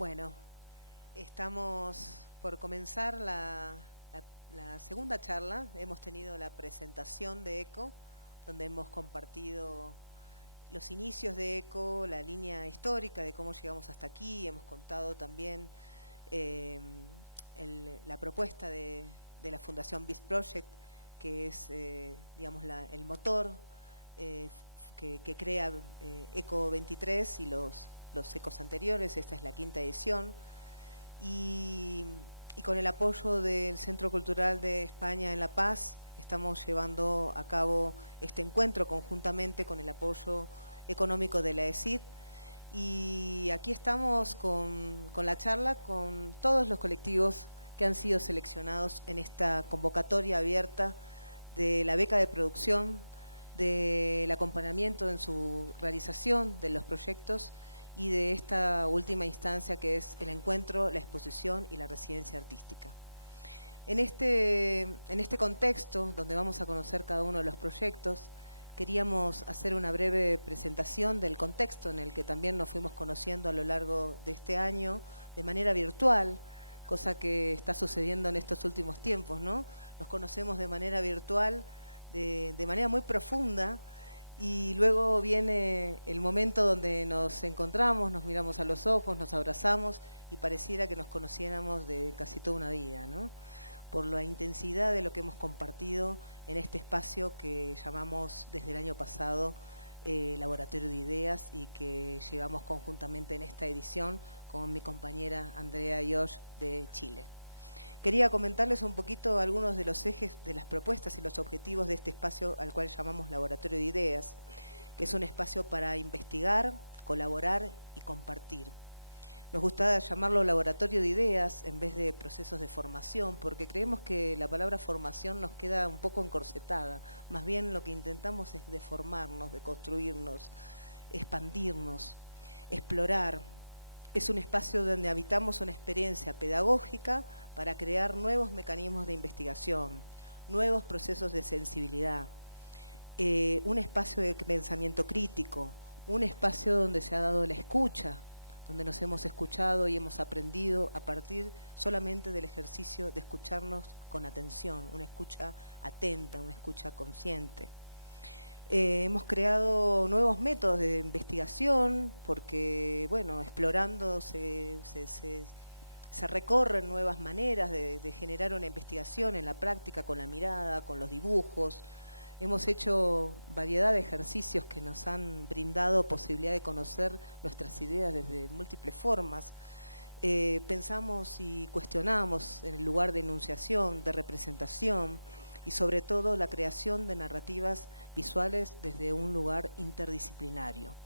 Bueno, estamos por comenzar la segunda charla. Hemos tenido la presentación de ECO, donde hemos compartido los inicios de ECO, la línea histórica de cómo llegamos hasta aquí. Hemos contado también eh, la propuesta de la Fundación Beast Project, que es digamos, el motor que crea ECO 23 y los ECOs anteriores. Esta es la quinta edición. Y con el apoyo del Centro Cultural de España en La Paz, estamos llevando a cabo este encuentro conjuntamente con el apoyo económico de la ESID. Y aquí estamos con la charla con todos los colectivos que han sido seleccionados en esta convocatoria abierta de la beca de producción, del acompañamiento en su realización de los proyectos y de esta última instancia que es el encuentro, la exposición y la residencia artística. En este contexto, donde vamos a conocer cada uno de los proyectos, queríamos hacer una breve presentación del contexto en el que también nos fuimos conociendo a lo largo de este año de manera virtual, cosa que está sucediendo en estos últimos tiempos, ¿no? Nos conocemos de manera virtual, de manera muy profunda, y luego viene el momento donde nos encontramos, nos miramos a los ojos, nos abrazamos y pareciera que nos conociéramos de casi toda una vida, ¿no? Por la intensidad de lo que hemos compartido en este espacio que llamamos desde el año pasado Laboratorio de Ideas, y que llevamos conjuntamente en esta edición con mi compañera Andrea Yosh de Chile. Quería comentarles un poquito algunos de los ejes de las propuestas y los objetivos de este espacio al cual llamamos Laboratorio de Ideas, que es un espacio para investigar, colaborar y compartir. Nos gusta llamarlo laboratorio de ideas en vez de procesos de formación, porque creemos que la palabra formación nos queda un poco encorsetada. Más bien lo que intentamos es deformarnos, deconstruirnos, expandirnos, explorar. Es un espacio donde habitamos una experiencia pedagógica para crear nuevos mecanismos de investigación, nuevos procesos de sensibilidad, un espacio de pensamiento crítico, un espacio donde se ha dado la escucha, donde nos hemos escuchado y hemos aprendido a partir solamente del ejercicio de escucharnos con atención, una escucha atenta, una escucha consciente. Hemos creado nuevos métodos de investigación porque, bueno, explorando se recorren nuevas maneras de generar una investigación en la práctica, con la mirada, con los dibujos. Hemos hecho variedad de ejercicios que nos han brindado posibilidad de conocer nuestras ideas desde múltiples formas. Pensamos y cuestionamos en el lugar de enunciación, de representación y sobre todo la creación de narrativas visuales desde un lugar interdisciplinario.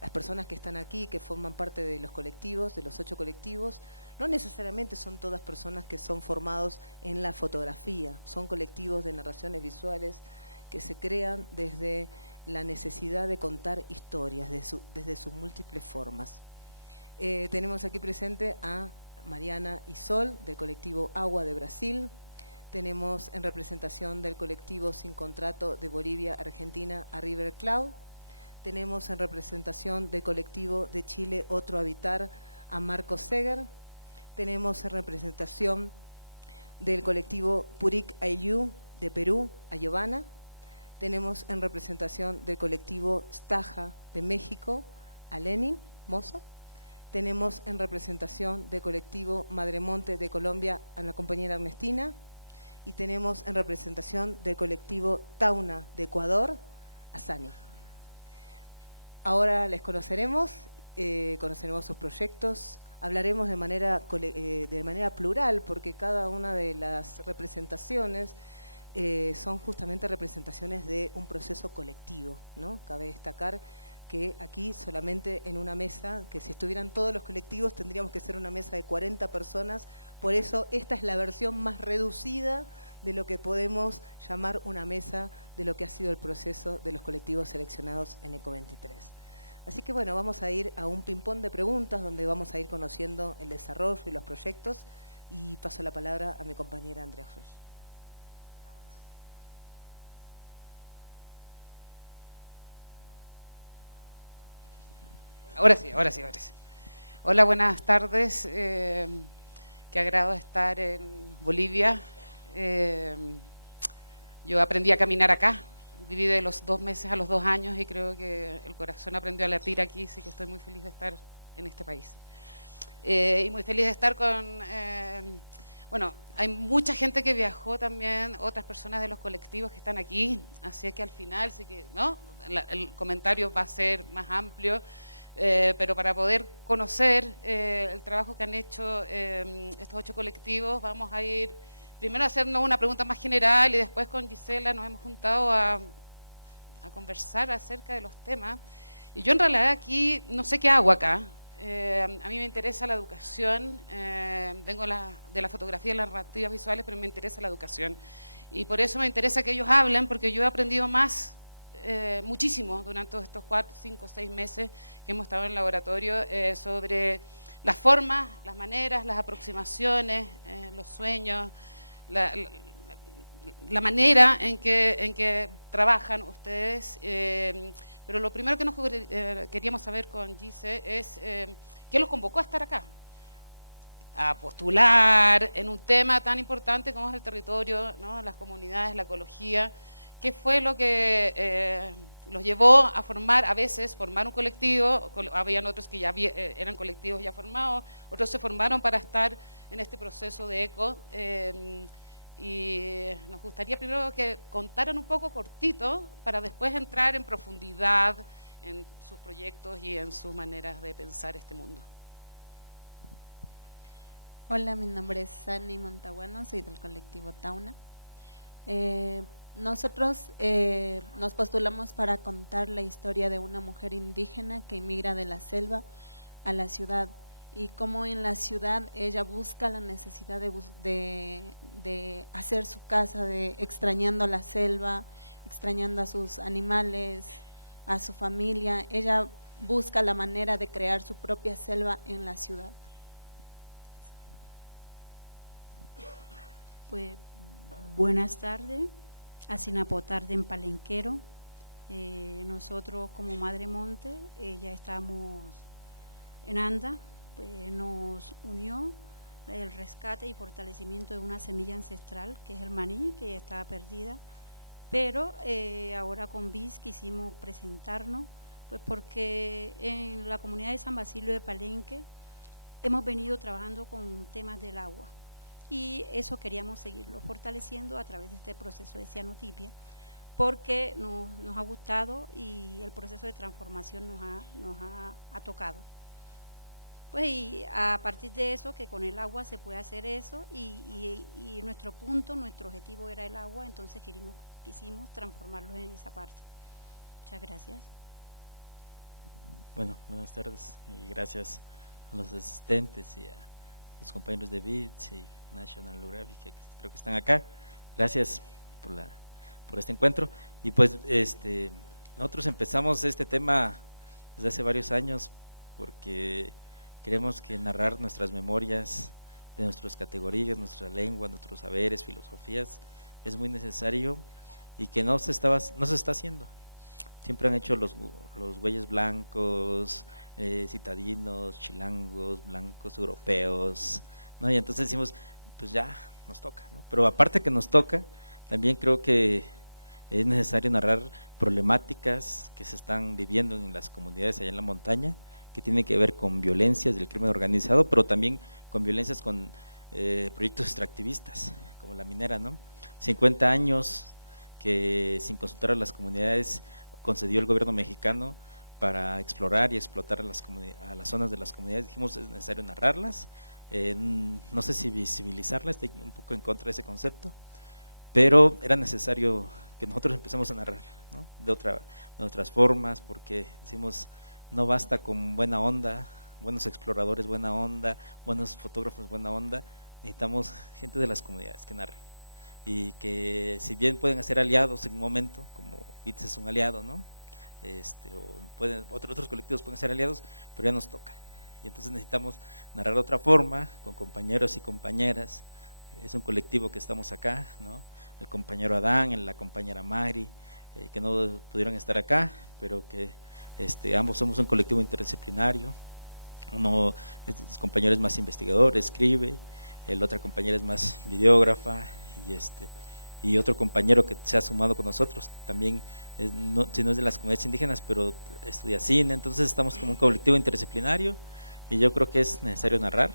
Las personas que están aquí, que forman parte de los colectivos, de los 8 colectivos, no necesariamente son todas personas que son formados en la fotografía, son colectivos de narraciones visuales que se crean desde la necesidad de contar historias, desde sus múltiples formas. Tenemos aquí presente a Mariana y Sol, del colectivo Agua de Brasil. Tenemos en representación del colectivo Sin Contrato de Bolivia, Argentina, a River Cloud. Tenemos en representación del colectivo de Chile Otro Habitar, a Marco Seger. Tenemos en representación del colectivo Purik Ayllu de Perú, a Giovanna. Tenemos en representación del colectivo Staja de México, a Lenin Mozo. Tenemos en representación del colectivo Madremonte de Colombia, a la compañera Ernestina. Y tenemos en representación del colectivo Tauna de Ecuador, a Sani. Ahora les conoceremos, conoceremos sus proyectos, hablaremos de manera plural, porque cada una de las representaciones son justamente representaciones de un proceso colectivo, ¿no? Cabe destacar que aquí solamente en una mesa, que si estuvieran todos los colectivos tendríamos que ser una mesa de 40 personas, por eso esta es la versión más reducida de lo que podemos llamar una mesa de lo que ha sido el proceso de los colectivos seleccionados en ECO 23. Así que bueno, vamos a ir a un ping-pong de preguntas donde vamos a ir conociendo el desarrollo y los proyectos, y paso la palabra a mi compañera Andrea Fresh. Ahora sí. Hola, buenas tardes. Qué agrado estar en Bolivia. Yo aprendí a caminar acá. Viví de los 2 meses a los 2 años y creo que el corazón aprendió a latir aquí, así que estoy muy feliz de estar en este país. Y muy feliz de estar con... bueno, hay mucha gente que viajó también, otras personas de los colectivos que están aquí, así que al final, sí que, ¿no? El comentario va a ser más amplio. Pero para poder conocer el trabajo que han hecho estos 8 colectivos, vamos a ir primero a hacernos una pregunta más general y después con Gisela nos hemos juntado a conversar acerca de los temas. Y yo en realidad aquí no sé qué hago acá. A mí me interesa la educación, vengo de la fotografía y las narrativas visuales, pero me interesa la educación. Y por eso me interesa que ellos hablen, porque yo he aprendido más muchísimo durante todos estos 4, 5, 6 meses que hemos estado en el laboratorio sobre las formas, las maneras, las aproximaciones, los sueños, la manera en que trabajan ustedes. Pero lo primero que nos queríamos saber con Gise es ¿qué los convocó a estar acá? A postular en un tema tan importante como es el territorio, ¿no? Las comunidades, la ecología. ¿Qué fue lo que los llevó a formar, a veces formar un colectivo? Habían otros que ya eran colectivos ya formados, otros se formaron para estar en este proceso de eco. Y nos gustaría primero que contaran un poco cortito para después entrar en profundidad en sus proyectos y en sus maneras de pensar este mundo. Hola, mi nombre es Sani Montaguano, soy del colectivo Tauna. Nosotros nos postulamos para contar la historia de una mujer indígena que emigra de la selva a la ciudad y cómo en la ciudad ella busca la necesidad de hacer su casa, extrañando la selva, extrañando a sus animales, a su familia. Ella busca la manera de crear su propia selva en la ciudad. Pues buenas tardes, Asinapotarde en Palenquero. Nosotros como Madre Monte ya estamos en Anda, pues nos unió el rescate y fortalecimiento de una semilla ancestral que es el maní, que estaba perdida, pero ahora con BIS quisimos presentarnos, pues porque en la comunidad de San Basilio de Palenque hemos venido trabajando con temas del agua. Y eso queríamos seguirlo fortaleciendo a través de este proceso de cianotipia, porque nos ha gustado y el proceso de transformación nos ha tocado. Pues y a partir de eso, que con el agua se puede hacer eso y nuestro punto, nuestro objetivo era el agua, entonces quisimos transformarlo en esa parte. Muchas gracias. Bueno, buenas tardes y gracias a los asistentes y a los compañeros de BITS y National Geographic que creo que están acá. Gracias por este encuentro. Y pues nosotros empezamos este tema desde hace varios años porque queremos que narrar nuestras memorias de nuestras categorías, nuestra lengua, nuestros saberes, filosofías es muy necesario y que no se está haciendo. Siempre han hecho los güeyes blancos, citadinos, chilangos, blancos, europeos, ¿no? Y entonces decimos, pues ya nos toca, ¿no? Pero aparte que nos toca, también creo que es necesario narrar problemáticas que se están viviendo en las comunidades allá en la montaña, que tienen que ver con violencias del crimen organizado, pero también con violencias con proyectos extractivistas, como la minera, ¿no? 50 años que sin consultar a las comunidades concedió el gobierno mexicano para explorar y explotar a las zonas de las comunidades. Dijimos es necesario narrarlas, no sé si visibilizarlas, estoy un poco en contra de ese concepto, pero era necesario que nosotros empecemos a narrar, ¿no? de otras formas, porque decimos no basta con buena onda, buenos exploradores buena onda, buenos fotógrafos buena onda, necesitamos gente de las comunidades que narren y que si bien pueden ser aliados en un momento, como BITS es un aliado, ¿no? O otros colectivos pueden ser aliados, pero ya nos toca. Y entonces necesitamos narrar de otra forma, con compañeros y compañeras. Es un colectivo que estamos acá, ¿no? El compañero Adán, la compañera Mari, que no pudieron estar acá, pero que ambos somos un colectivo interdisciplinario, Uno, el compañero es más investigador, escribe, el otra compañera es más videógrafa y otro compañero que se ha sumado con nosotros también no es de las comunidades indígenas, pero estudia cine. Entonces estamos como un colectivo interdisciplinario y yo creo que es necesario narrar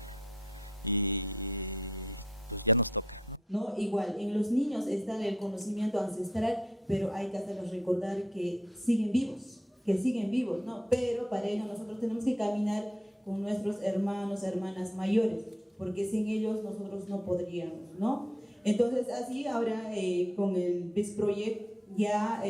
y pues ya nos toca, ¿no? ¿No? Igual, en los niños está el conocimiento ancestral, pero hay que hacerlos recordar que siguen vivos, ¿no? Pero para ello nosotros tenemos que caminar con nuestros hermanos, hermanas mayores, porque sin ellos nosotros no podríamos, ¿no? Entonces así ahora con el BIS Project ya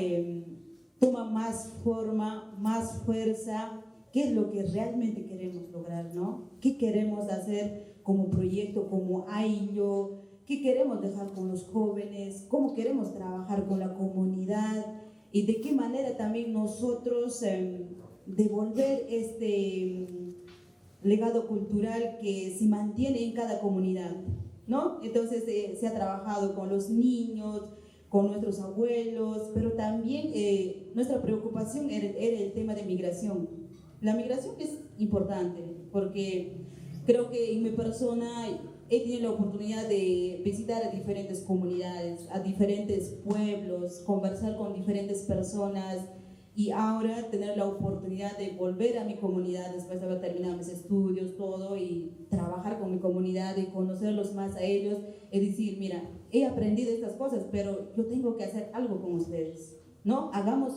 toma más forma, más fuerza. ¿Qué es lo que realmente queremos lograr, no? ¿Qué queremos hacer como proyecto, como AILO? ¿Qué queremos dejar con los jóvenes? ¿Cómo queremos trabajar con la comunidad? Y de qué manera también nosotros devolver este legado cultural que se mantiene en cada comunidad, ¿no? Entonces se ha trabajado con los niños, con nuestros abuelos, pero también nuestra preocupación era el tema de migración. La migración es importante porque creo que en mi persona he tenido la oportunidad de visitar a diferentes comunidades, a diferentes pueblos, conversar con diferentes personas y ahora tener la oportunidad de volver a mi comunidad después de haber terminado mis estudios, todo, y trabajar con mi comunidad y conocerlos más a ellos, es decir, mira, he aprendido estas cosas, pero yo tengo que hacer algo con ustedes, ¿no? Hagamos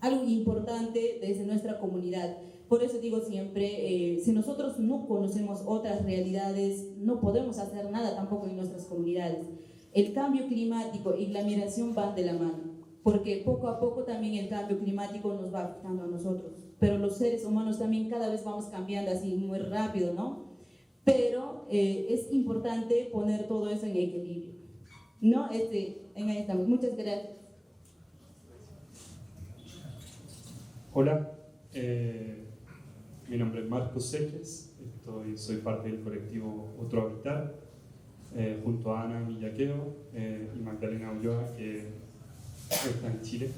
algo importante desde nuestra comunidad. Por eso digo siempre, si nosotros no conocemos otras realidades, no podemos hacer nada tampoco en nuestras comunidades. El cambio climático y la migración van de la mano, porque poco a poco también el cambio climático nos va afectando a nosotros, pero los seres humanos también cada vez vamos cambiando así muy rápido, ¿no? Pero es importante poner todo eso en equilibrio, ¿no? En ahí estamos. Muchas gracias. Hola, mi nombre es Marcos Seques, soy parte del colectivo Otro Habitar, junto a Ana Villaqueo y Magdalena Ulloa, que está en Chile.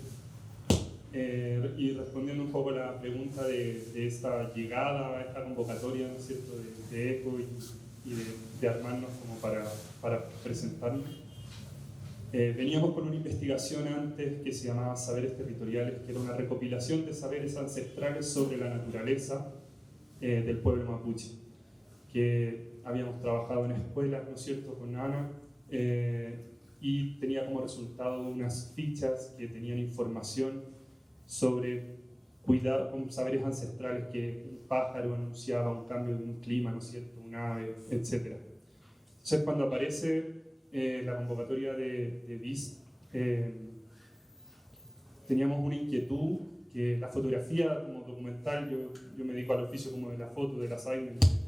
Y respondiendo un poco a la pregunta de esta llegada, a esta convocatoria, ¿no es cierto?, de ECO y de armarnos como para presentarnos. Veníamos con una investigación antes que se llamaba Saberes Territoriales, que era una recopilación de saberes ancestrales sobre la naturaleza del pueblo mapuche, que habíamos trabajado en escuelas, ¿no es cierto?, con Ana, y tenía como resultado unas fichas que tenían información sobre cuidado con saberes ancestrales, que un pájaro anunciaba un cambio de un clima, ¿no es cierto?, un ave, etc. Entonces, cuando aparece la convocatoria de BIS, teníamos una inquietud que la fotografía como documental, yo me dedico al oficio como de la foto, de las imágenes,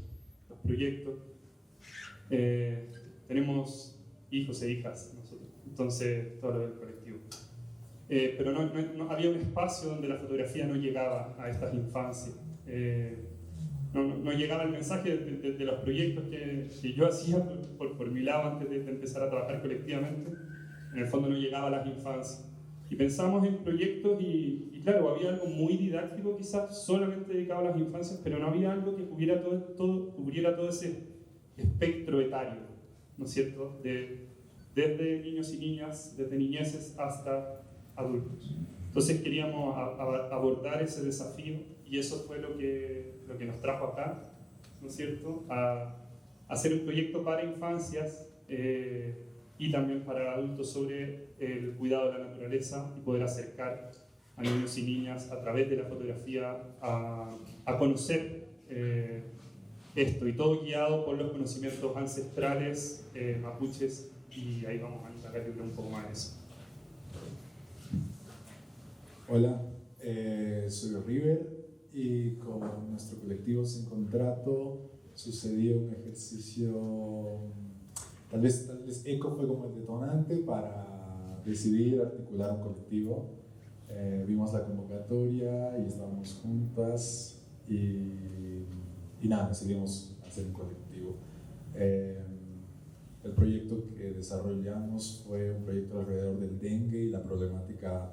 los proyectos. Tenemos hijos e hijas nosotros, entonces todo lo del colectivo. Pero no había un espacio donde la fotografía no llegaba a estas infancias. No llegaba el mensaje de los proyectos que yo hacía por mi lado antes de empezar a trabajar colectivamente. En el fondo no llegaba a las infancias. Y pensamos en proyectos y claro, había algo muy didáctico quizás solamente dedicado a las infancias, pero no había algo que cubriera todo ese espectro etario, ¿no es cierto? Desde niños y niñas, desde niñeces hasta adultos. Entonces queríamos abordar ese desafío y eso fue lo que nos trajo acá, ¿no es cierto?, a hacer un proyecto para infancias y también para adultos sobre el cuidado de la naturaleza y poder acercar a niños y niñas a través de la fotografía a conocer esto, y todo guiado por los conocimientos ancestrales mapuches, y ahí vamos a intentar hablar un poco más de eso. Hola, soy River y con nuestro colectivo Sin Contrato sucedió un ejercicio, tal vez ECO fue como el detonante para decidir articular un colectivo. Vimos la convocatoria y estábamos juntas y nada, decidimos hacer un colectivo. El proyecto que desarrollamos fue un proyecto alrededor del dengue y la problemática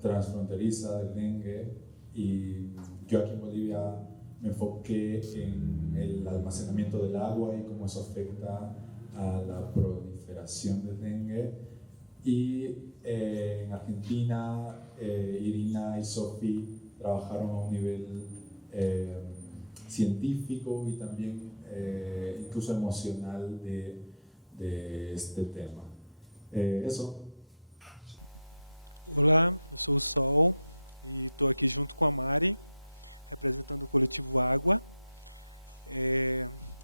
transfronteriza del dengue y yo aquí en Bolivia me enfoqué en el almacenamiento del agua y cómo eso afecta a la proliferación del dengue. Y en Argentina, Irina y Sofi trabajaron a un nivel científico y también incluso emocional de este tema. Eso. Olá, eu sou o Sol e estou aqui junto com a Mari, representando o coletivo Água.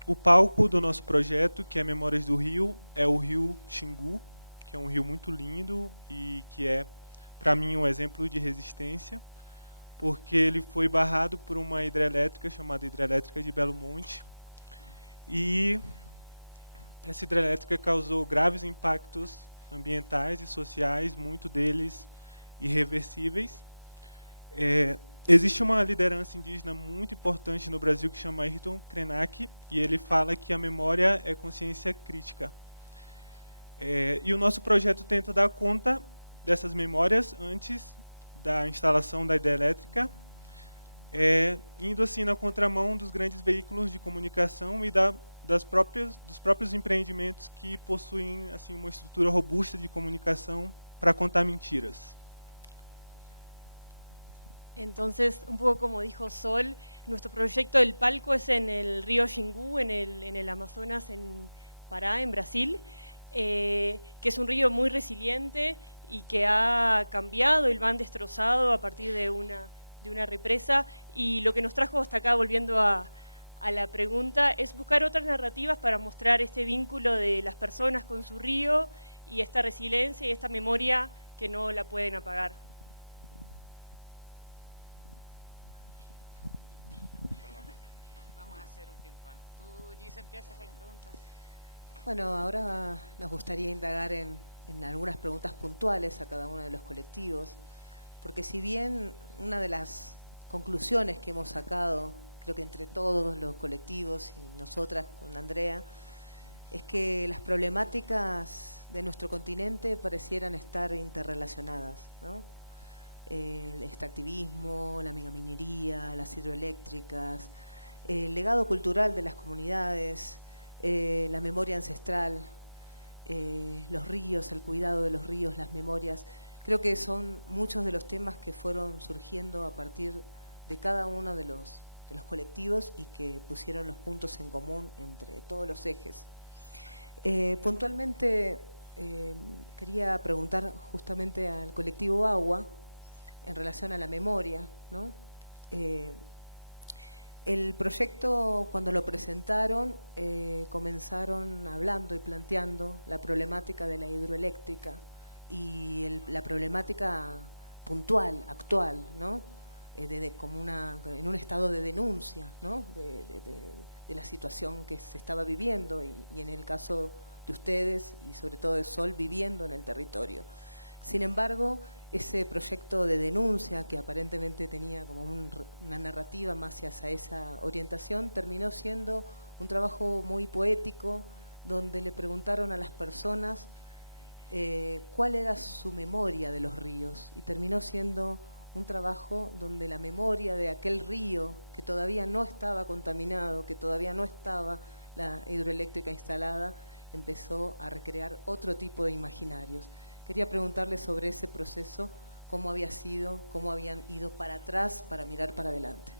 O palco do nosso projeto, que é Memórias do Rio, é o rio Xingu, que é um rio muito lindo e que é, para mim, um exemplo de resistência, porque ele foi barrado por uma hidrelétrica chamada Hidrelétrica de Belo Monte, e essa hidrelétrica causou graves impactos ambientais e sociais, muito deles irreversíveis. Existe uma liderança indígena muito importante no Brasil que chama Ayrton Krenak, e ele fala que a memória é consciência crítica. E o nosso projeto tenta dar conta dessas memórias antes da instalação da hidrelétrica, indo assim na contramão dos grandes veículos de comunicação e dos próprios empreendimentos que possuem assim uma estrutura robusta de comunicação para contar mentiras. Entonces, un poco como dijo Sol, nuestro proyecto del palco es en el río Xingu, en el Amazonas, en Pará, en Brasil, que es un río muy resiliente y que ha cambiado y lo han destrozado a partir de una represa. Y lo que nos trajo hasta acá, volviendo a la pregunta, es buscar otras narrativas para mostrar este vínculo de las personas con su río y esta resiliencia y esta memoria que no la pueden apagar. Bueno, ahora nos gustaría indagar en algunas preguntas puntuales a cada uno de los colectivos, porque si bien una de las conclusiones que hemos sacado, creo que entre todos los colectivos y nosotras con Andrea, es que las problemáticas de nuestro continente parecieran estar interrelacionadas, ¿no? El extractivismo, la megaminería, las hidroeléctricas, el legado cultural de las comunidades, la memoria ancestral, los ríos, el cuidado de los ríos, las memorias. Creo que son muchos de los temas que fueron surgiendo a partir de cada uno de los colectivos y que pusieron los puntos en común entre todos los ejes. Puntualmente quería preguntar justamente al colectivo Agua en relación a la memoria, ¿no? El proyecto, cuando lo presentaron, comenzaron hablando y planteando la problemática de la hidroeléctrica y la problemática puntual, actual, ¿no? Como en un estado de denuncia, ¿no? de la situación que se estaba viviendo y en el caso de ustedes y sobre todo de Sol viviendo en el territorio. Sin embargo, ese proyecto de denuncia que aparentemente tenía como una narrativa más hacia esa orientación terminó siendo un trabajo muy poético donde le preguntaron a las personas cuál era su memoria de los ríos y terminó siendo un trabajo donde la memoria de aquel río que todavía no estaba contaminado, que todavía no estaba la hidroeléctrica instalada, empezó a recrear otro tipo de imaginarios. Quería preguntarle sobre ese proceso, cómo había sido, cómo habían ido para atrás para mirar para adelante.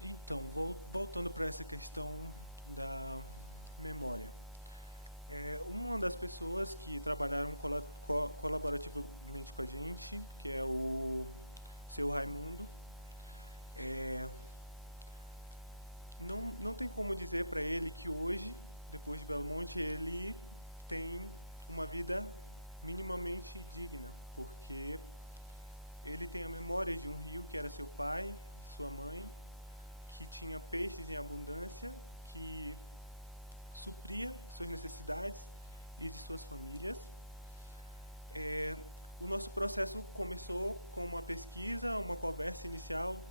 Então, voltando para essa questão da memória. Uma das pessoas que trabalharam colaborativamente com a gente, que é o seu Raimundo, não tem como dizer para ele que hoje, depois de Belo Monte, ele tem uma vida minimamente digna, porque ele tem a memória de um rio que era seu pai, sua mãe, que tinha peixes em abundância, que supria suas necessidades e de suas famílias. O nosso processo começou com uma pesquisa, uma conversa inicial,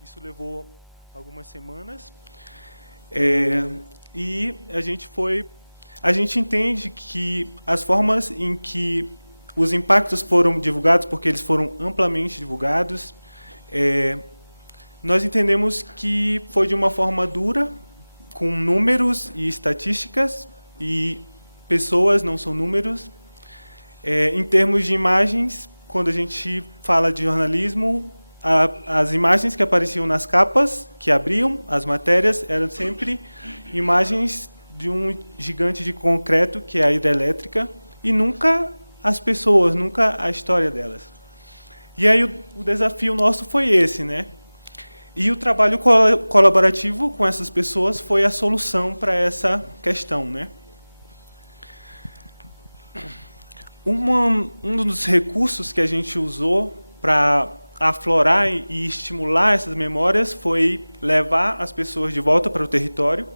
isso levou algumas semanas, e a gente foi a gente entende que as formas em que os impactos foram divulgados, porque eles foram amplamente divulgados, nós entendemos que foi de uma forma dura, com números e estatísticas, e pessoas não são números. Em termos de imagens, quando a gente fala de jornalismo, as imagens que apareciam nas capas, que abriam as matérias, eram sempre imagens de um gigante de concreto, que é a hidrelétrica, e nunca as pessoas, nunca a história delas. E aí o desafio nosso foi esse, né? E o trabalho colaborativo com essas pessoas foi a solução para essa questão, né? Um dos recursos que a gente usou para aflorar e estimular essas memórias foi levar as pessoas de volta para o território,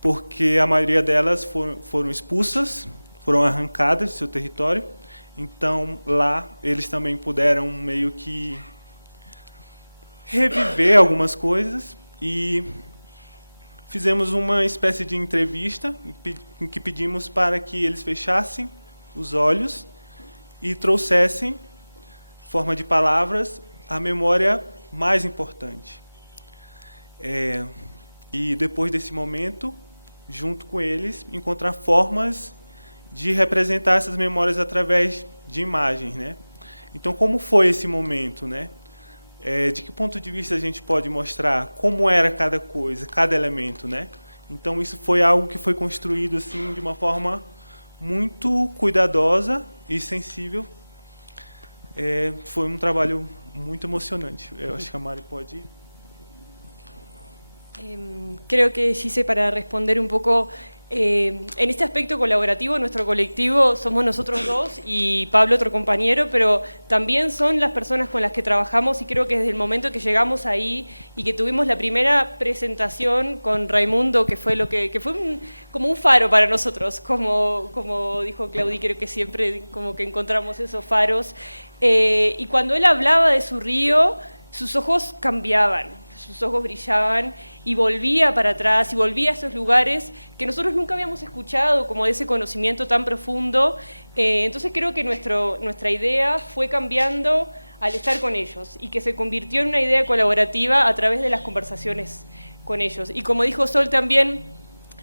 porque a maioria delas foram expulsas, foram arrancadas do seu território. Então, lá, eles também puderam meio que reviver algumas coisas, e fizemos uma espécie de entrevista em que pedimos para que eles fechassem os olhos e trouxessem, em forma de palavras, a memória mais importante. E depois desse momento, junto com eles, encontrar formas de representar essas memórias através de imagens, né? Então, como foi esse momento, né? De que ponto de vista a gente pode mostrar como era cada coisa, cada elemento, né? Então, isso foi algo que foi construído assim de uma forma muito cuidadosa e sensível. Foi um trabalho muito emocionante. Eu acho que a Mari pode ir. Creo que, Gise, para responder un poco, en este aspecto colaborativo, nuestro colectivo somos nosotros dos y Pablo, otro compañero, pero también son las personas con las que trabajamos, y creo que desde el momento que llegamos ahí y que tuvimos la primera presentación con Raimundo, que fue como un faro para nosotros, como dijo Claudí, creo que siempre como que encontramos esos faros, y cuando él hablaba de su río, sus ojos cambiaban, sus ojos brillaban, y volvía para atrás, y volvía a esos lugares que nosotros nunca habíamos escuchado, como de ese conocimiento tan profundo. Entonces creo que nuestra idea fue cambiando al estar con ellos, y que se convirtió en una idea colaborativa a través de las conversaciones con ellos. Y como dijo Sol también,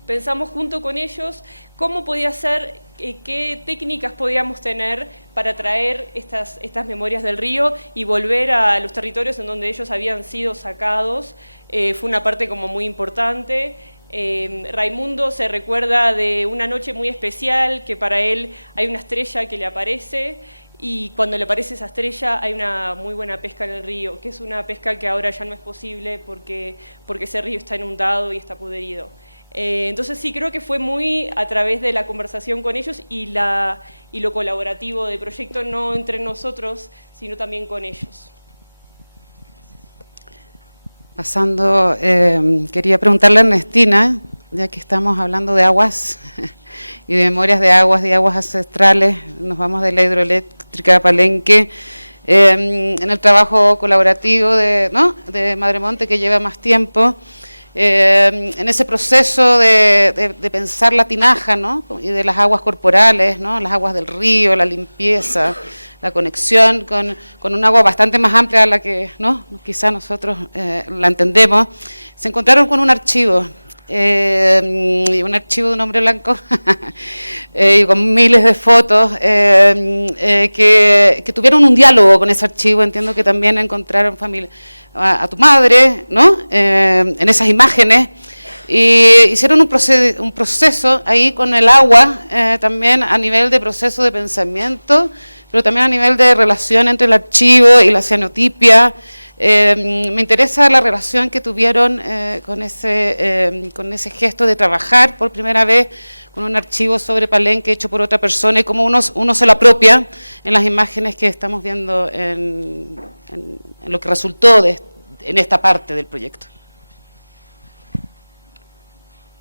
pensamos junto con ellos cómo podía ser, qué técnicas podíamos tener para traer estas memorias del río y volver a los territorios en donde ellos habían sido sacados. Fue una parte como muy importante. Raimundo se recuerda de una noche muy especial, que para él hay una estrella que le aparece, y cuando le aparece esa estrella hay una muy buena pesca en el río, que es una pesca que ahora ya no es posible porque ese río está inundado y está podrido. Entonces sí, creo que fue muy a través de la conversación con ellos y lo colaborativo del proyecto, no entre nosotros, sino también con ellos. Pasando, quería preguntarle a Ernestina, ya que estamos hablando de aguas y de memorias de aguas ancestrales, nos vamos de la hidroeléctrica de Palenque, en el trabajo colaborativo de Madremonte, que lleva más tiempo, en ese proceso de pensar la tinaja, ¿no? Y de las aguas corporales, ¿no? Las aguas del río, la limpieza, la conexión con un agua bastante más amplia a la que quizá nosotros la entendemos, se encontraron con un archivo, un archivo de un hombre blanco y con miles de fotos que tuvieron un diálogo con ese archivo. Entiendo que también encontraron familia a tu madre, ¿no? En esas imágenes, y hicieron un proceso ahí con el agua, también a nivel de proceso de pensamiento, pero también a nivel de relación entre el archivo y la cianotipia. Me interesa la relación que tuvieron con ese gesto de trabajar por primera vez con un archivo sobre Palenque hecho por otra persona, y cómo uno se lo apropia en las imágenes que estamos viendo en lo que resultó en esta parte del proyecto.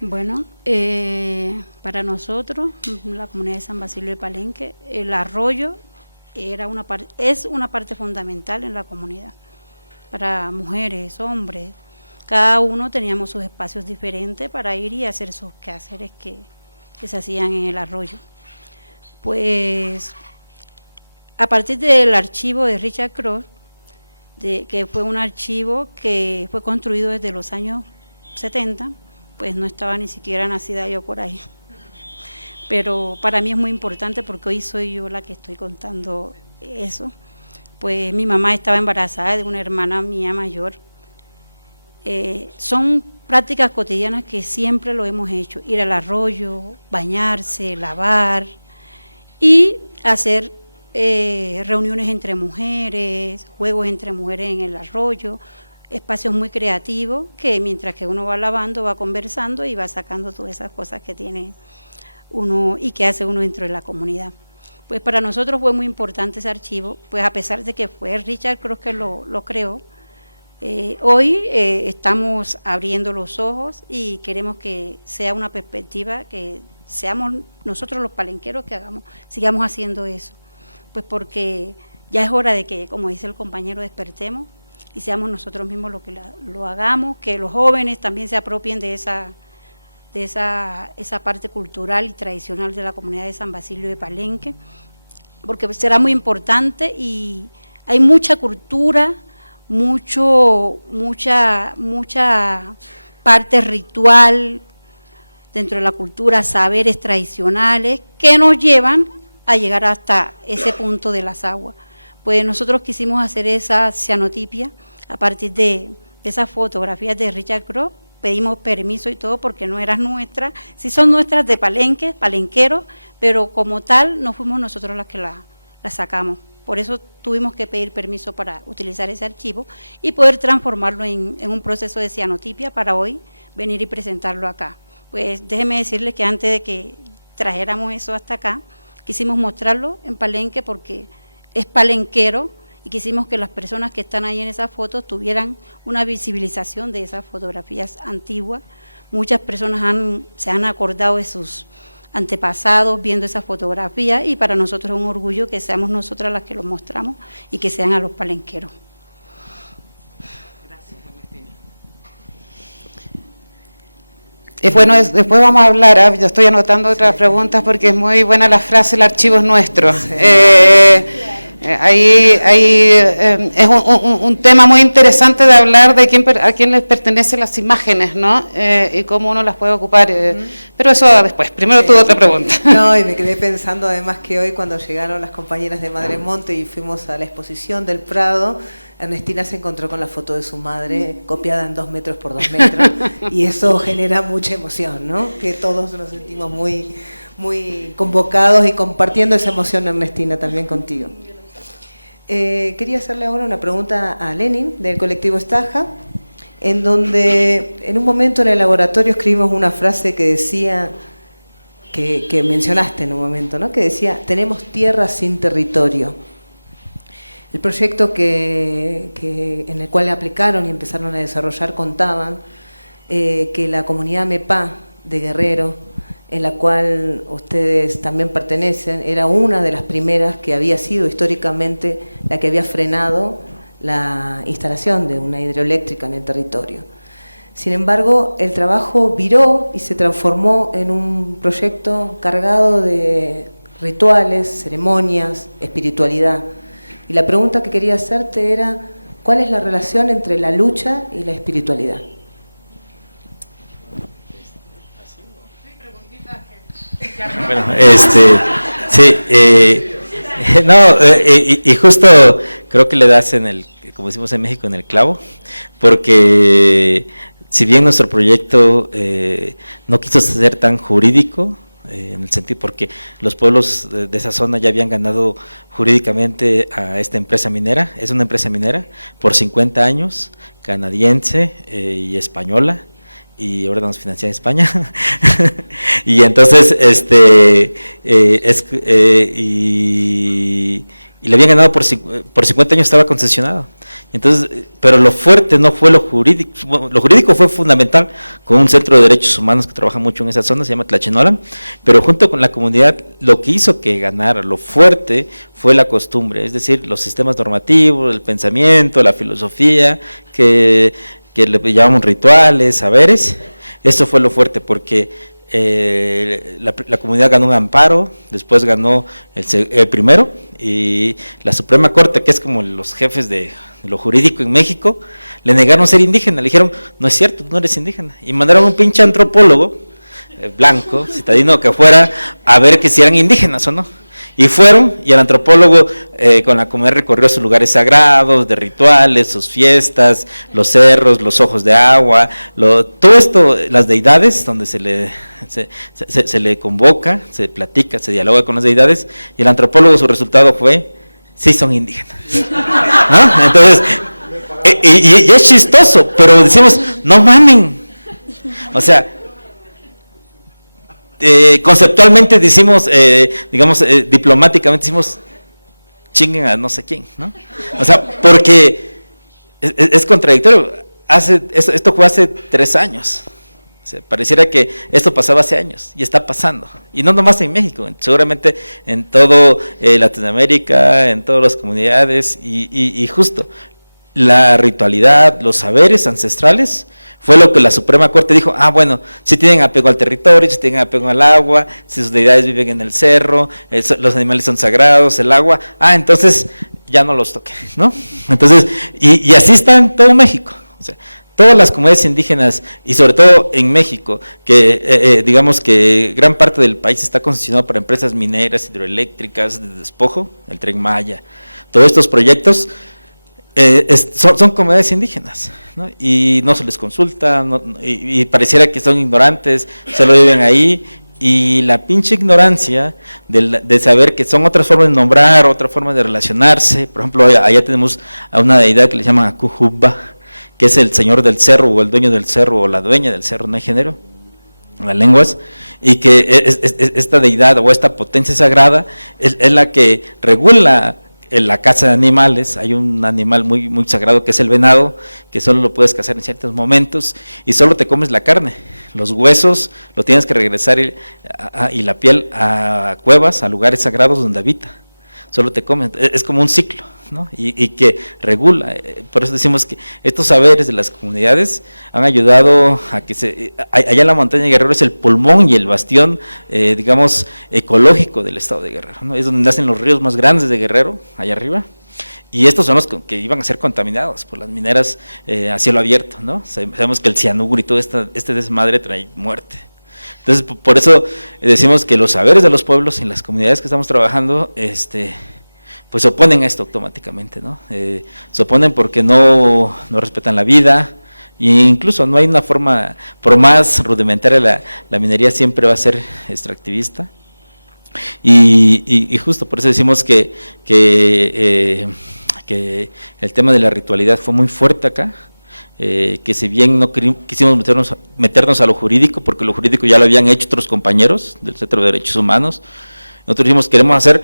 Bueno, para nosotros, la comunidad de San Basilio de Palenque, el arroyo es una parte fundamental en la comunidad. Para mujeres, hombres, cada uno teníamos sus espacios diferentes para ir y hacer sus quehaceres que que se hacían en el arroyo. Pues a partir del archivo de Richard Cross, que fue un archivo que fue construido desde los años 70, pues no estaba ni siquiera nacida yo por ahí. Pero para mí es muy importante porque hoy soy yo la que estoy contando eso. Pues mi mamá estaba embarazada de una hermana mía mayor. Son prácticas cotidianas que siempre lo hemos hecho, ir al arroyo, bañarse, lavar y hacer reuniones entre mujeres, juegos entre mujeres en el arroyo, espacios muy creativos que mientras que uno va lavando, va conversando y va sacando todas esas cosas que tiene uno y que hace uno dentro de la comunidad. Pues para nosotros fue muy importante ese archivo, pues a pesar de que fue Richard Cross que lo creó, hoy estamos abriendo los ojos y queremos que sea una perspectiva, que seamos nosotros los palenqueros que sigamos haciendo eso, pues porque ya es hora de que, como dice el compañero, despertemos y seamos nosotros mismos los que lo hagamos, que los jóvenes también se apropien de esa parte cultural y tradicional de la comunidad de San Basilio de Palenque, porque será muy importante y hay mucha cultura, mucha parte ritual dentro de la cultura, saberes tradicionales que nos llevan a llegar hasta ese punto de las aguas. Pues nosotros quisimos hacer esa cianotipia a partir de esas fotografías de Richard Cross. Pedimos permiso y todo porque no eran nuestras, sí son nuestras de Palenque, palenqueros, pero como tal no fuimos nosotros las que la sacamos. Por eso tuvimos que pedir permiso para utilizar ese archivo y poder transformarlo en un proceso de cianotipia para hoy venir y presentarlo acá. Pues déjeme decirles que antes de que trajéramos eso hasta acá, quisimos mostrarlo en Palenque porque es palenquero y quisimos que las personas que están ahí en esas fotos tuvieran una visibilización de esas fotografías antiguas. Muchas personas se han acordado de sus antepasados viendo esas fotografías y para nosotros es un orgullo que seamos nosotras las que los mostramos y que sean a los palenqueros. Bueno, después vamos a hablar, yo estoy anotando otras preguntas porque es muy buena la frase, el archivo es nuestro. Sí. Es un tema muy interesante de hablar de a quién les pertenecen las imágenes, ¿no? Y cómo uno las puede ocupar. Pero eso después. Primero tuve otra pregunta. No, y me quedé pensando además que hoy cuando llegaron las compañeras de Madre Monte y fuimos a la exposición del Prado, Ernestina se encontró con la foto de su madre copiada en 2 metros por 2 metros y eso genera mucha emoción, ¿no? Que todos nos sentimos muy, muy convocados y compartiendo esa emoción, Ernestina, también contigo. Quería hacerle ahora una pregunta a Lenin, del colectivo Estaja, en donde en un momento en el laboratorio escribimos una frase que decía, que mencionaste en un momento, ¿no? Que decía, tenemos tierra sin territorio. El proyecto en el cual aplicaron y empezaron a desarrollar contaban que la comunidad MEPA de Guerrero, en la cual ustedes también pertenecen, era una de las primeras que había sido históricamente la que había frenado la instalación de una hidroeléctrica en el territorio. Sin embargo, el trabajo viró y se transformó en un proyecto cargado de rituales, ceremonias, espiritualidad. Y la pregunta que quería hacerte era, ¿cuál es la relación entre la lucha y la espiritualidad? Bueno, sí, y justo creo que le das como decimos en México, en el clavo, porque si bien nuestro proyecto no quiso ser tan jurídico, en el sentido porque los pueblos de esa zona ya habían ganado jurídicamente a esta empresa minera, es una empresa minera por 50 años, canadiense y española, y ahora nos financia en España. Y entonces y le habían ganado por 50 años, estaba concesionado. Entonces, pero lo fuerte no fue lo jurídico fue fundamental, con un centro de derechos humanos que trabaja mucho en esa zona, se llama Tlachinolan, pero junto con la comunidad lo que hizo que ganara lo fuerte fue la costumbre, es decir, los sistemas normativos, el pensamiento, la filosofía, que le llamamos rituales, saberes. Esto fue lo fuerte, porque la comunidad ganó un amparo, después ganó el primero, y la Suprema Corte, que es como los jefes de lo jurídico en México, le negaron ser indígena, le dijeron, no es cierto, tú no eres indígena, y mandaron un pinche antropólogo, blanco, citadino, que fuera a ver que si eran indígenas o no. Y fueron, y el antropólogo con la comunidad recorrió sus lugares sagrados, de rituales, sus fiestas, los cerros, los ojos de agua, todo esto, las deidades, donde se le convoca, se platica, se dialoga con las deidades, y el antropólogo, su resultado fue, sí son indígenas. ¿No? Entonces, y es chistoso, pero decimos, no mamen. O sea, conceptualmente decimos, diplomáticamente decimos, chinguen a no sé quién, ¿no? O sea, porque es contradictorio. Esto fue hace 3 años. O sea, pareciera que esto pasaba hace años y está pasando. Y no nomás en México, seguramente en todo Latinoamérica, en todas las comunidades, y justo la ritualidad, los saberes ancestrales, fue lo que la Suprema Corte dijo, bueno, si tienen apego al territorio, si tienen apego al agua, si sus deidades viven en el cerro, los animales son sagrados, el agua, entonces ya no los toquen, ¿no? Entonces, y así está en todo México. O sea, todas las comunidades indígenas, y sobre todo en México, que digamos que gran parte del país está concesionado para empresas mineras, hidroeléctricas, de despojo, el Tren Maya, todos estos proyectos, son comunidades indígenas, ¿no? Y no se les consulta, y pareciera que son ignorantes, solo viven ahí, y la pinche ignorancia de saber que son otras formas de nombrar, otra forma de relacionarse. Por ejemplo, allá tenemos a una deidad que le llaman Acujubba, que es el señor del cerro, o el dueño del cerro, o la dueña del cerro, no hay género, las lenguas, y que esta deidad o esta potencia sagrada es la que regula en la caza de animales. Hay un animal muy, muy sagrado que es el venado, que solo lo puedes cazar en ciertos momentos y solo te comes la carne. Los huesos lo tienes que regresar y la piel a cuevas, a lugares sagrados donde habita. Solo te comes, es como un ciclo, ¿no? Y que regula. Por eso decimos que estos saberes de las comunidades han ayudado a que allá en la montaña de Guerrero es el pulmón y el bastión, digamos, ecológico del estado de Guerrero, ¿no? Es donde nacen los ríos más grandes de Guerrero, allá arriba, y estos son los que iban a ser contaminados por las mineras a cielo abierto, ¿no? Sabemos que el cianuro y todo este desmadre trae muerte. Entonces, por eso decimos que los saberes de los pueblos en las comunidades que estamos trabajando, pues se oponen a esto automáticamente, ¿no? Se oponen porque no respetan la vida, e incluso no hay una forma, por más rudimentaria la minería siempre va a ser extractivista, y justo por eso decimos que el tema de la ritualidad fue muy fuerte acá. Que si bien no quisimos meternos a lo jurídico, porque lo jurídico ya lo habían hecho otros compañeros del Centro de Derechos Humanos, nosotros dijimos queremos hacer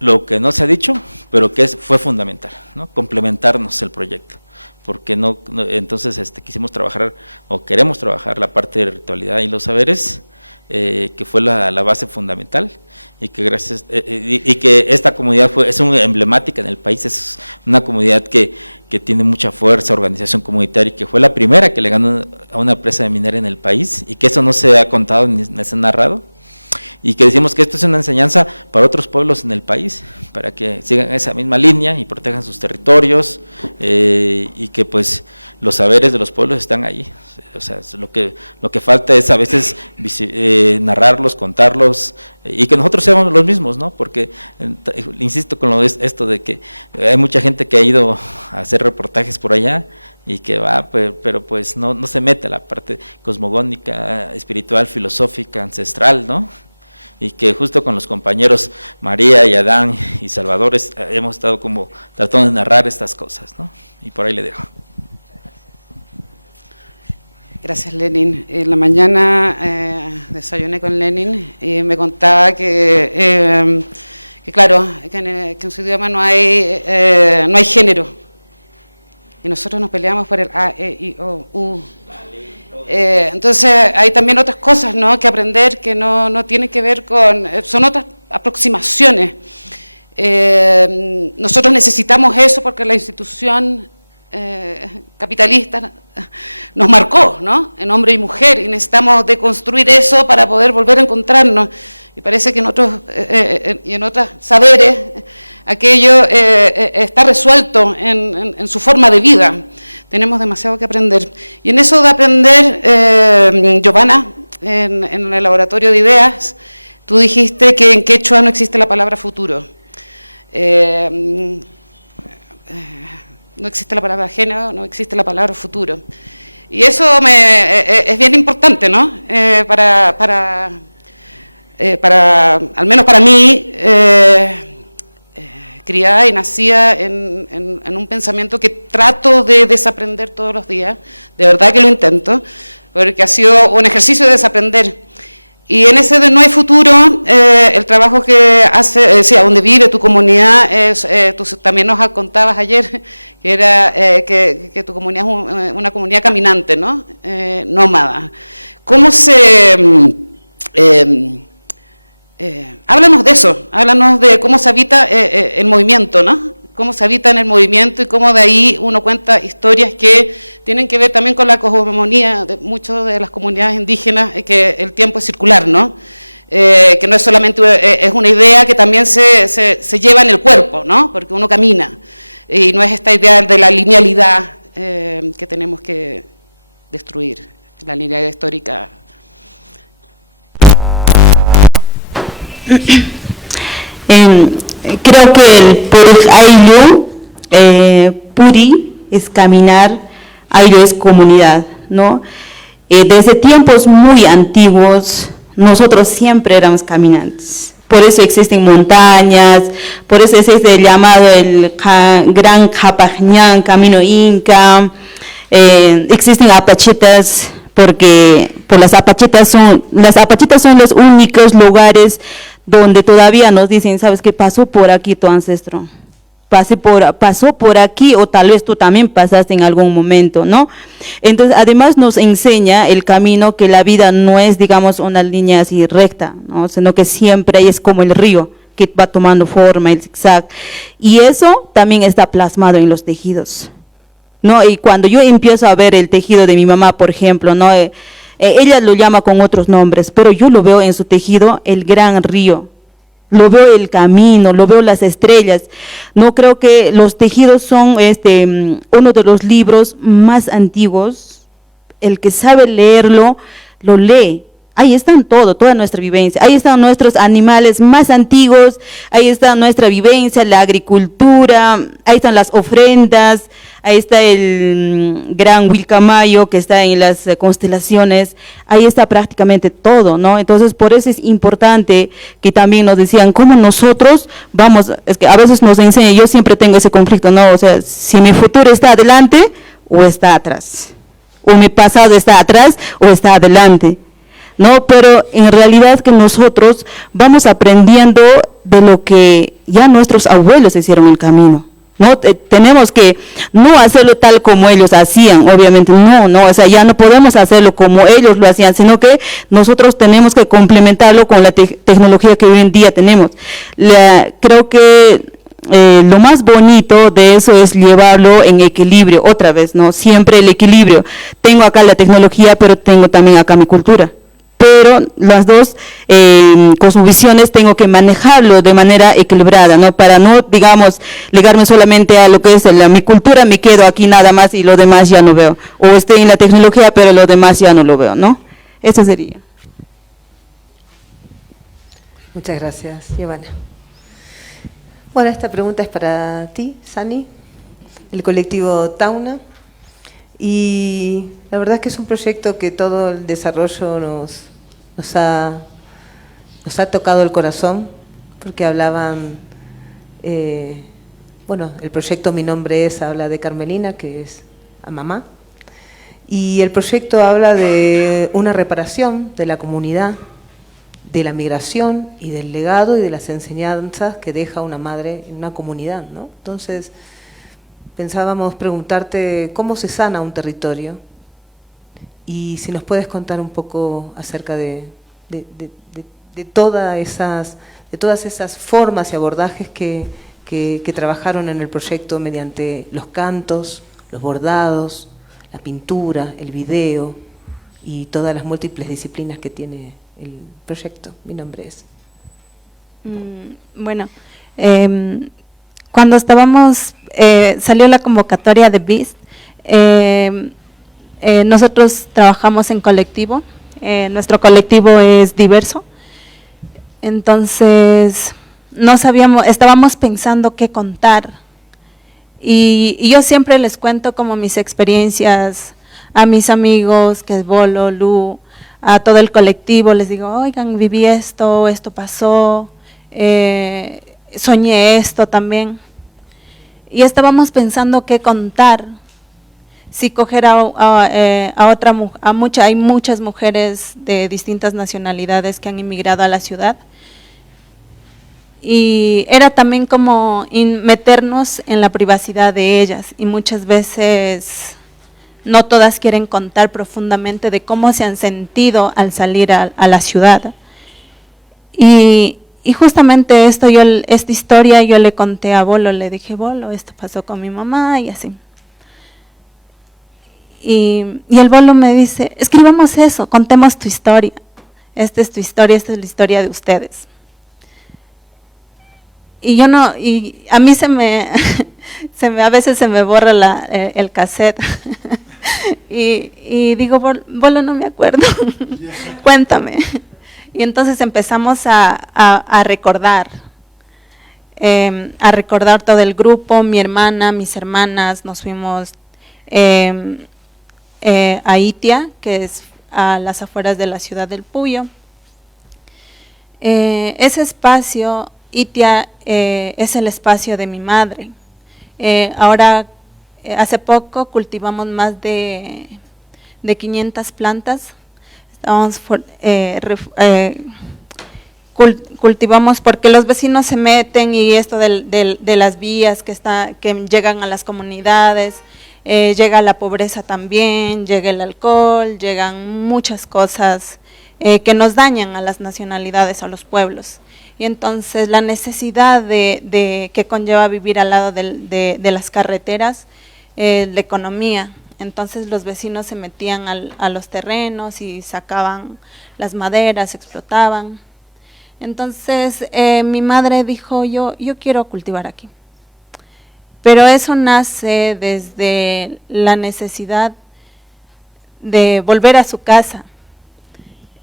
lo que no se ha dicho, pero que fue fundamental, ¿no? Complementarnos el proyecto, porque entonces quisimos trabajar, o queremos trabajar la parte de ritualidad y los saberes, que fue la base fundamental, y que gracias y que esta comunidad es una emblemática en el país, es una comunidad que tiene mucha fuerza, organización comunitaria, y que fue la primera que le ganó a una empresa de minera en el país, y que eso no se ha contado ni se ha narrado, y que decimos que esto es una enseñanza para otros pueblos en el país, para que sigan esa misma línea y protejan sus territorios, y que pues los saberes de los pueblos están ahí. O sea, lo que falta es a veces narrarlos, contarlos, y que nosotros seamos los mismos, ¿no? Porque, insisto con esto de que hay mucha gente que ha ido a hacer reportajes por allá, y que va, pero pues no se mete a la parte cosmogónica, espiritual, filosófica, ancestral, ¿no? Y que justo con los compañeros María y Adán y Salvador hemos estado como tratando de narrar estas cosas, ¿no? Y por ahí le dejo. Gracias, Lenin. En la mañana desayuné con Lenin y me contaba que claro, que en su idioma no hay género. Y nosotros nos peleamos por el A, E, I, O, U. Entonces hay también otras cosas, ¿no?, que aprender que no tienen que ver con, son otras aproximaciones. Nosotros necesitamos eso porque la institución capitalista nos marcó, ¿no? En hombre y mujer, y necesitamos deconstruir eso para poder volver a encontrarnos. Y parece que en otros saberes aquello está resuelto en su forma de vida. Tenemos demasiado que aprender. Y en eso de aprender, Giovanna, en el laboratorio de ideas, tú dijiste que en quechua no existe la palabra futuro. No existe la palabra género, no existe la palabra futuro. Y eso es bien importante, ¿no? Al menos para mí, criada y nacida en un pensamiento que trato de desaprender todos los días, de verdad que lo intento, porque ha sido un ejercicio de desaprender. Y en ese de no hay futuro, el trabajo que hace, a donde vive tu comunidad, tú también nos contabas ayer que era que tu comunidad es una comunidad caminante, ¿no? Nómada. ¿Cómo háblanos de eso, háblanos de cómo se habita el movimiento, ¿no? Cómo se habita en el movimiento y cómo de ahí uno cuenta historias que tienen que ver también con la cosmogonía de muchas de las comunidades indígenas, que el tiempo es circular, ¿no? Que no es solamente es una idea que también se lleva en el cuerpo, ¿no? Porque uno camina, y no es esta idea de la linealidad que tenemos que destruir, la linealidad histórica. Creo que el Puri es caminar, Ayllu es comunidad, ¿no? Desde tiempos muy antiguos, nosotros siempre éramos caminantes. Por eso existen montañas, por eso existe el llamado el Gran Japajñán, Camino Inca, existen apachetas, porque las apachetas son los únicos lugares donde todavía nos dicen, ¿sabes qué? Pasó por aquí tu ancestro, pasó por aquí, o tal vez tú también pasaste en algún momento, ¿no? Entonces, además nos enseña el camino que la vida no es, digamos, una línea así recta, ¿no? Sino que siempre es como el río, que va tomando forma, el zigzag, y eso también está plasmado en los tejidos, ¿no? Y cuando yo empiezo a ver el tejido de mi mamá, por ejemplo, ¿no? Ella lo llama con otros nombres, pero yo lo veo en su tejido el gran río, lo veo el camino, lo veo las estrellas. No, creo que los tejidos son uno de los libros más antiguos. El que sabe leerlo, lo lee. Ahí están toda nuestra vivencia, ahí están nuestros animales más antiguos, ahí está nuestra vivencia, la agricultura, ahí están las ofrendas, ahí está el gran Wilcamayo que está en las constelaciones, ahí está prácticamente todo, ¿no? Entonces, por eso es importante que también nos decían, ¿cómo nosotros vamos? Es que a veces nos enseñan, yo siempre tengo ese conflicto, ¿no? O sea, si mi futuro está adelante o está atrás, o mi pasado está atrás o está adelante. No, pero en realidad que nosotros vamos aprendiendo de lo que ya nuestros abuelos hicieron el camino, ¿no? Tenemos que no hacerlo tal como ellos hacían, obviamente no, o sea, ya no podemos hacerlo como ellos lo hacían, sino que nosotros tenemos que complementarlo con la tecnología que hoy en día tenemos. Creo que lo más bonito de eso es llevarlo en equilibrio, otra vez, ¿no? Siempre el equilibrio. Tengo acá la tecnología, pero tengo también acá mi cultura. Pero las dos cosmovisiones tengo que manejarlo de manera equilibrada, ¿no? Para no, digamos, ligarme solamente a lo que es mi cultura, me quedo aquí nada más y lo demás ya no veo. O estoy en la tecnología, pero lo demás ya no lo veo, ¿no? Eso sería. Muchas gracias, Giovanna. Bueno, esta pregunta es para ti, Sani, el colectivo Tauna. Y la verdad es que es un proyecto que todo el desarrollo nos ha tocado el corazón, porque hablaban, bueno, el proyecto Mi Nombre Es habla de Carmelina, que es a mamá, y el proyecto habla de una reparación de la comunidad, de la migración y del legado y de las enseñanzas que deja una madre en una comunidad, ¿no? Entonces, pensábamos preguntarte cómo se sana un territorio y si nos puedes contar un poco acerca de todas esas formas y abordajes que trabajaron en el proyecto mediante los cantos, los bordados, la pintura, el video y todas las múltiples disciplinas que tiene el proyecto. Mi nombre es. Bueno, cuando estábamos, salió la convocatoria de BIST, nosotros trabajamos en colectivo, nuestro colectivo es diverso, entonces no sabíamos, estábamos pensando qué contar, y yo siempre les cuento como mis experiencias a mis amigos, que es Bolo, Lu, a todo el colectivo, les digo, oigan, viví esto, esto pasó, soñé esto también, y estábamos pensando qué contar, si coger hay muchas mujeres de distintas nacionalidades que han inmigrado a la ciudad, y era también como meternos en la privacidad de ellas, y muchas veces no todas quieren contar profundamente de cómo se han sentido al salir a la ciudad. Y justamente esta historia yo le conté a Bolo, le dije, Bolo, esto pasó con mi mamá y así. Y el Bolo me dice, escribamos eso, contemos tu historia. Esta es tu historia, esta es la historia de ustedes. Y yo no, y a mí a veces se me borra el cassette. y digo, Bolo, no me acuerdo, cuéntame. Y entonces empezamos a recordar todo el grupo, mi hermana, mis hermanas, nos fuimos a Itia, que es a las afueras de la ciudad del Puyo. Ese espacio, Itia, es el espacio de mi madre. Ahora, hace poco cultivamos más de 500 plantas. Cultivamos porque los vecinos se meten, y esto de las vías que llegan a las comunidades, llega la pobreza también, llega el alcohol, llegan muchas cosas que nos dañan a las nacionalidades, a los pueblos. Y entonces la necesidad que conlleva vivir al lado de las carreteras, la economía. Entonces los vecinos se metían a los terrenos y sacaban las maderas, explotaban. Entonces mi madre dijo, yo quiero cultivar aquí. Pero eso nace desde la necesidad de volver a su casa.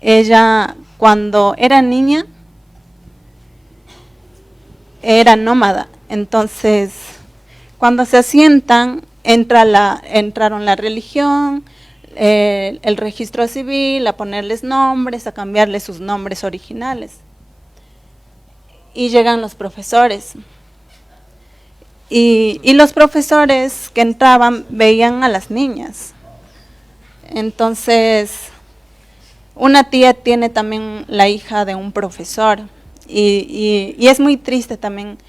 Ella, cuando era niña, era nómada. Entonces, cuando se asientan, entraron la religión, el registro civil, a ponerles nombres, a cambiarles sus nombres originales. Y llegan los profesores. Y los profesores que entraban veían a las niñas. Entonces, una tía tiene también la hija de un profesor, y es muy triste también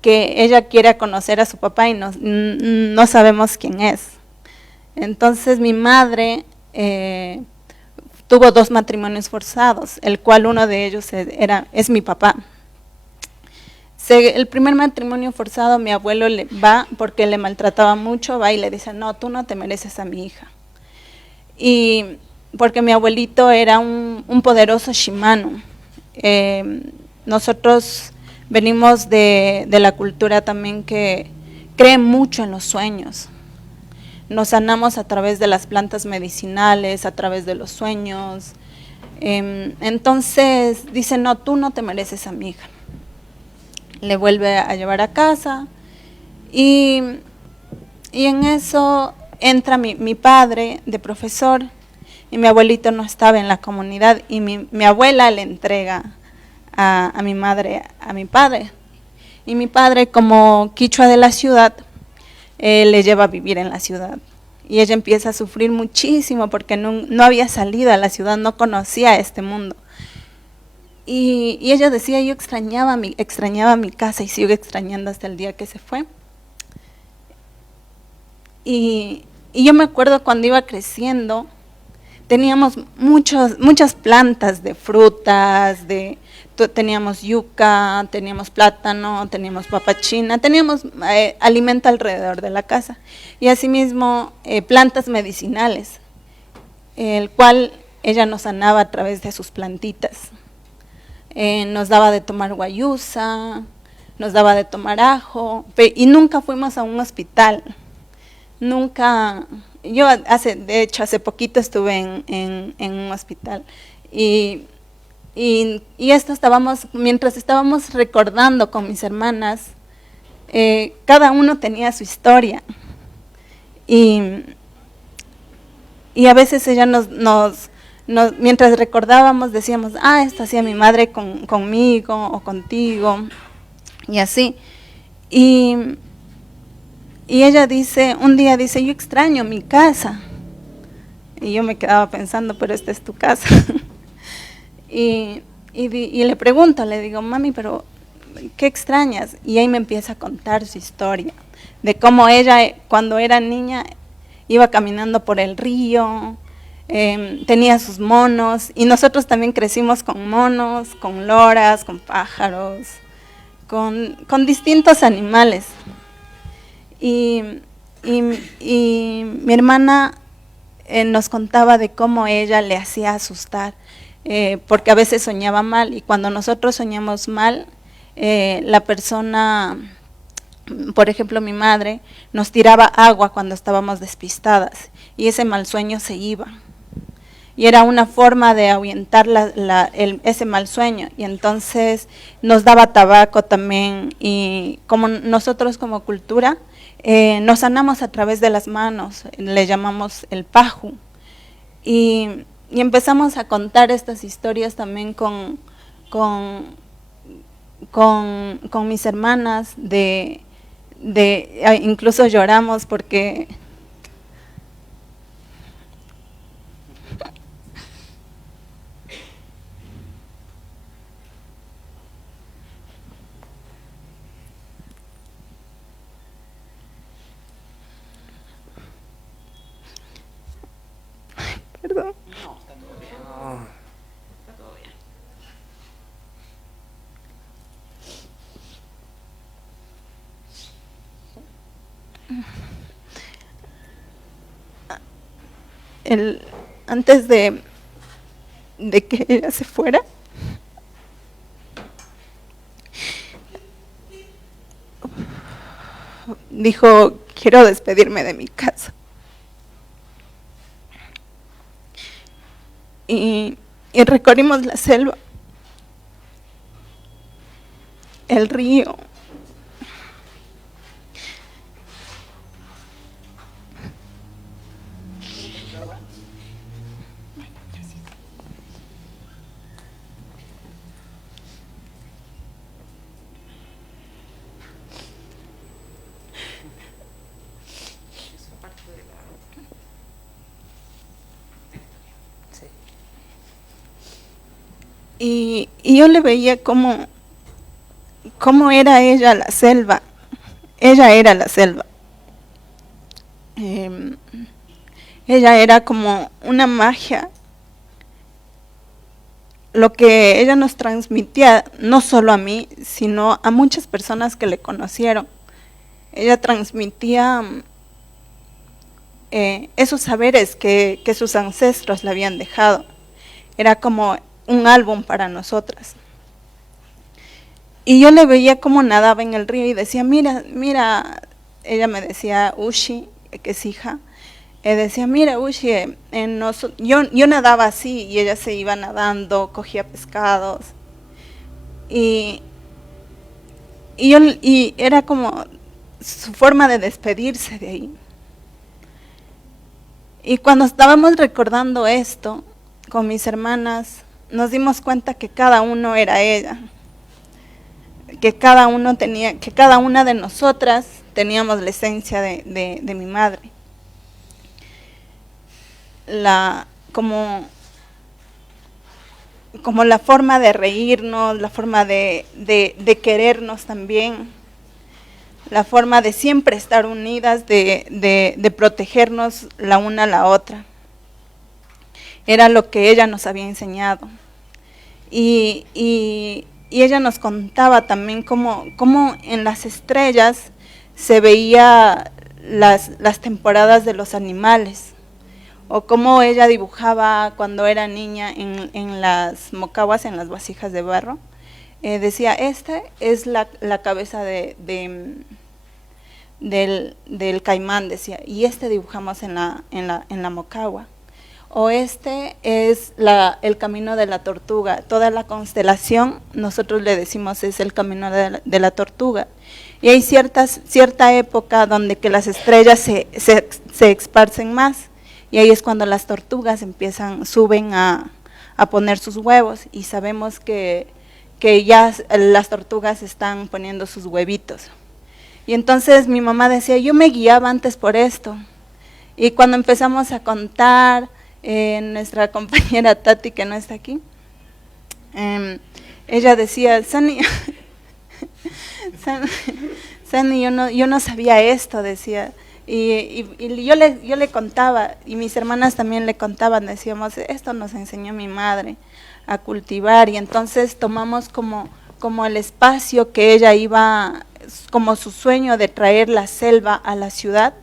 que ella quiera conocer a su papá y no sabemos quién es. Entonces mi madre tuvo 2 matrimonios forzados, el cual uno de ellos es mi papá. El primer matrimonio forzado, mi abuelo va porque le maltrataba mucho, va y le dice, no, tú no te mereces a mi hija. Y porque mi abuelito era un poderoso shimano. Nosotros venimos de la cultura también que cree mucho en los sueños. Nos sanamos a través de las plantas medicinales, a través de los sueños. Entonces dice, no, tú no te mereces a mi hija. Le vuelve a llevar a casa, y en eso entra mi padre de profesor, y mi abuelito no estaba en la comunidad, y mi abuela le entrega a mi madre, a mi padre, y mi padre, como quichua de la ciudad, le lleva a vivir en la ciudad, y ella empieza a sufrir muchísimo porque no había salido a la ciudad, no conocía este mundo. Y ella decía, yo extrañaba mi casa, y sigo extrañando hasta el día que se fue. Y yo me acuerdo cuando iba creciendo, teníamos muchas plantas de frutas, teníamos yuca, teníamos plátano, teníamos papachina, teníamos alimento alrededor de la casa. Y asimismo plantas medicinales, el cual ella nos sanaba a través de sus plantitas. Nos daba de tomar guayusa, nos daba de tomar ajo, y nunca fuimos a un hospital. Nunca, de hecho hace poquito estuve en un hospital y esto mientras estábamos recordando con mis hermanas, cada uno tenía su historia y a veces ella mientras recordábamos decíamos, esto hacía mi madre conmigo o contigo y así. Y ella un día dice, yo extraño mi casa. Y yo me quedaba pensando, pero esta es tu casa. y le pregunto, le digo, mami, pero ¿qué extrañas? Y ahí me empieza a contar su historia, de cómo ella, cuando era niña, iba caminando por el río, tenía sus monos, y nosotros también crecimos con monos, con loras, con pájaros, con distintos animales. Y mi hermana nos contaba de cómo ella le hacía asustar, porque a veces soñaba mal, y cuando nosotros soñamos mal, la persona, por ejemplo mi madre, nos tiraba agua cuando estábamos despistadas, y ese mal sueño se iba. Y era una forma de ahuyentar ese mal sueño, y entonces nos daba tabaco también, y como nosotros como cultura, nos sanamos a través de las manos, le llamamos el paju, y empezamos a contar estas historias también con mis hermanas, incluso lloramos porque perdón. No, está todo bien. Está todo bien. Antes de que ella se fuera, dijo, quiero despedirme de mi casa. Y recorrimos la selva, el río, y yo le veía cómo era ella la selva. Ella era la selva. Ella era como una magia. Lo que ella nos transmitía, no solo a mí, sino a muchas personas que le conocieron. Ella transmitía esos saberes que sus ancestros le habían dejado. Era como un álbum para nosotras. Y yo le veía cómo nadaba en el río y decía, mira, ella me decía, Ushi, que es hija, decía, mira, Ushi, yo nadaba así, y ella se iba nadando, cogía pescados, y era como su forma de despedirse de ahí. Y cuando estábamos recordando esto con mis hermanas, nos dimos cuenta que cada uno era ella, que cada una de nosotras teníamos la esencia de mi madre. Como la forma de reírnos, la forma de querernos también, la forma de siempre estar unidas, de protegernos la una a la otra. era lo que ella nos había enseñado. Y ella nos contaba también cómo en las estrellas se veía las temporadas de los animales, o cómo ella dibujaba cuando era niña en las mocaguas, en las vasijas de barro. Decía, esta es la cabeza del caimán, decía, y dibujamos en la mocagua. O este es el camino de la tortuga. Toda la constelación, nosotros le decimos, es el camino de la tortuga. Y hay cierta época donde que las estrellas se esparcen más, y ahí es cuando las tortugas suben a poner sus huevos, y sabemos que ya las tortugas están poniendo sus huevitos. Y entonces mi mamá decía, yo me guiaba antes por esto. Y cuando empezamos a contar, nuestra compañera Tati, que no está aquí, ella decía, Sani, yo no sabía esto, decía. Y yo le contaba, y mis hermanas también le contaban, decíamos, esto nos enseñó mi madre a cultivar, y entonces tomamos como el espacio que ella iba, como su sueño de traer la selva a la ciudad.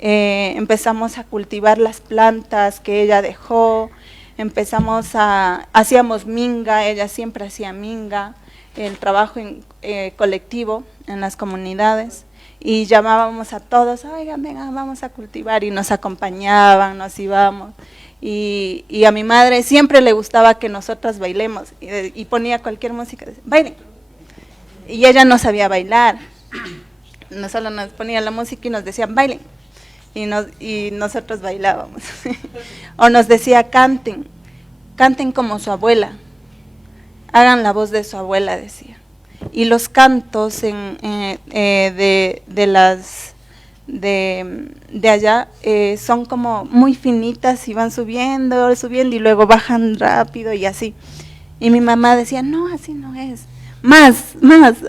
Empezamos a cultivar las plantas que ella dejó, hacíamos minga, ella siempre hacía minga, el trabajo colectivo en las comunidades, y llamábamos a todos, oigan, venga, vamos a cultivar, y nos acompañaban, nos íbamos, y a mi madre siempre le gustaba que nosotras bailemos, y ponía cualquier música, decía, bailen, y ella no sabía bailar, no solo nos ponía la música y nos decía, bailen, y nosotros bailábamos. O nos decía, canten como su abuela, hagan la voz de su abuela, decía. Y los cantos de allá son como muy finitas, y van subiendo, y luego bajan rápido y así. Y mi mamá decía, no, así no es, más,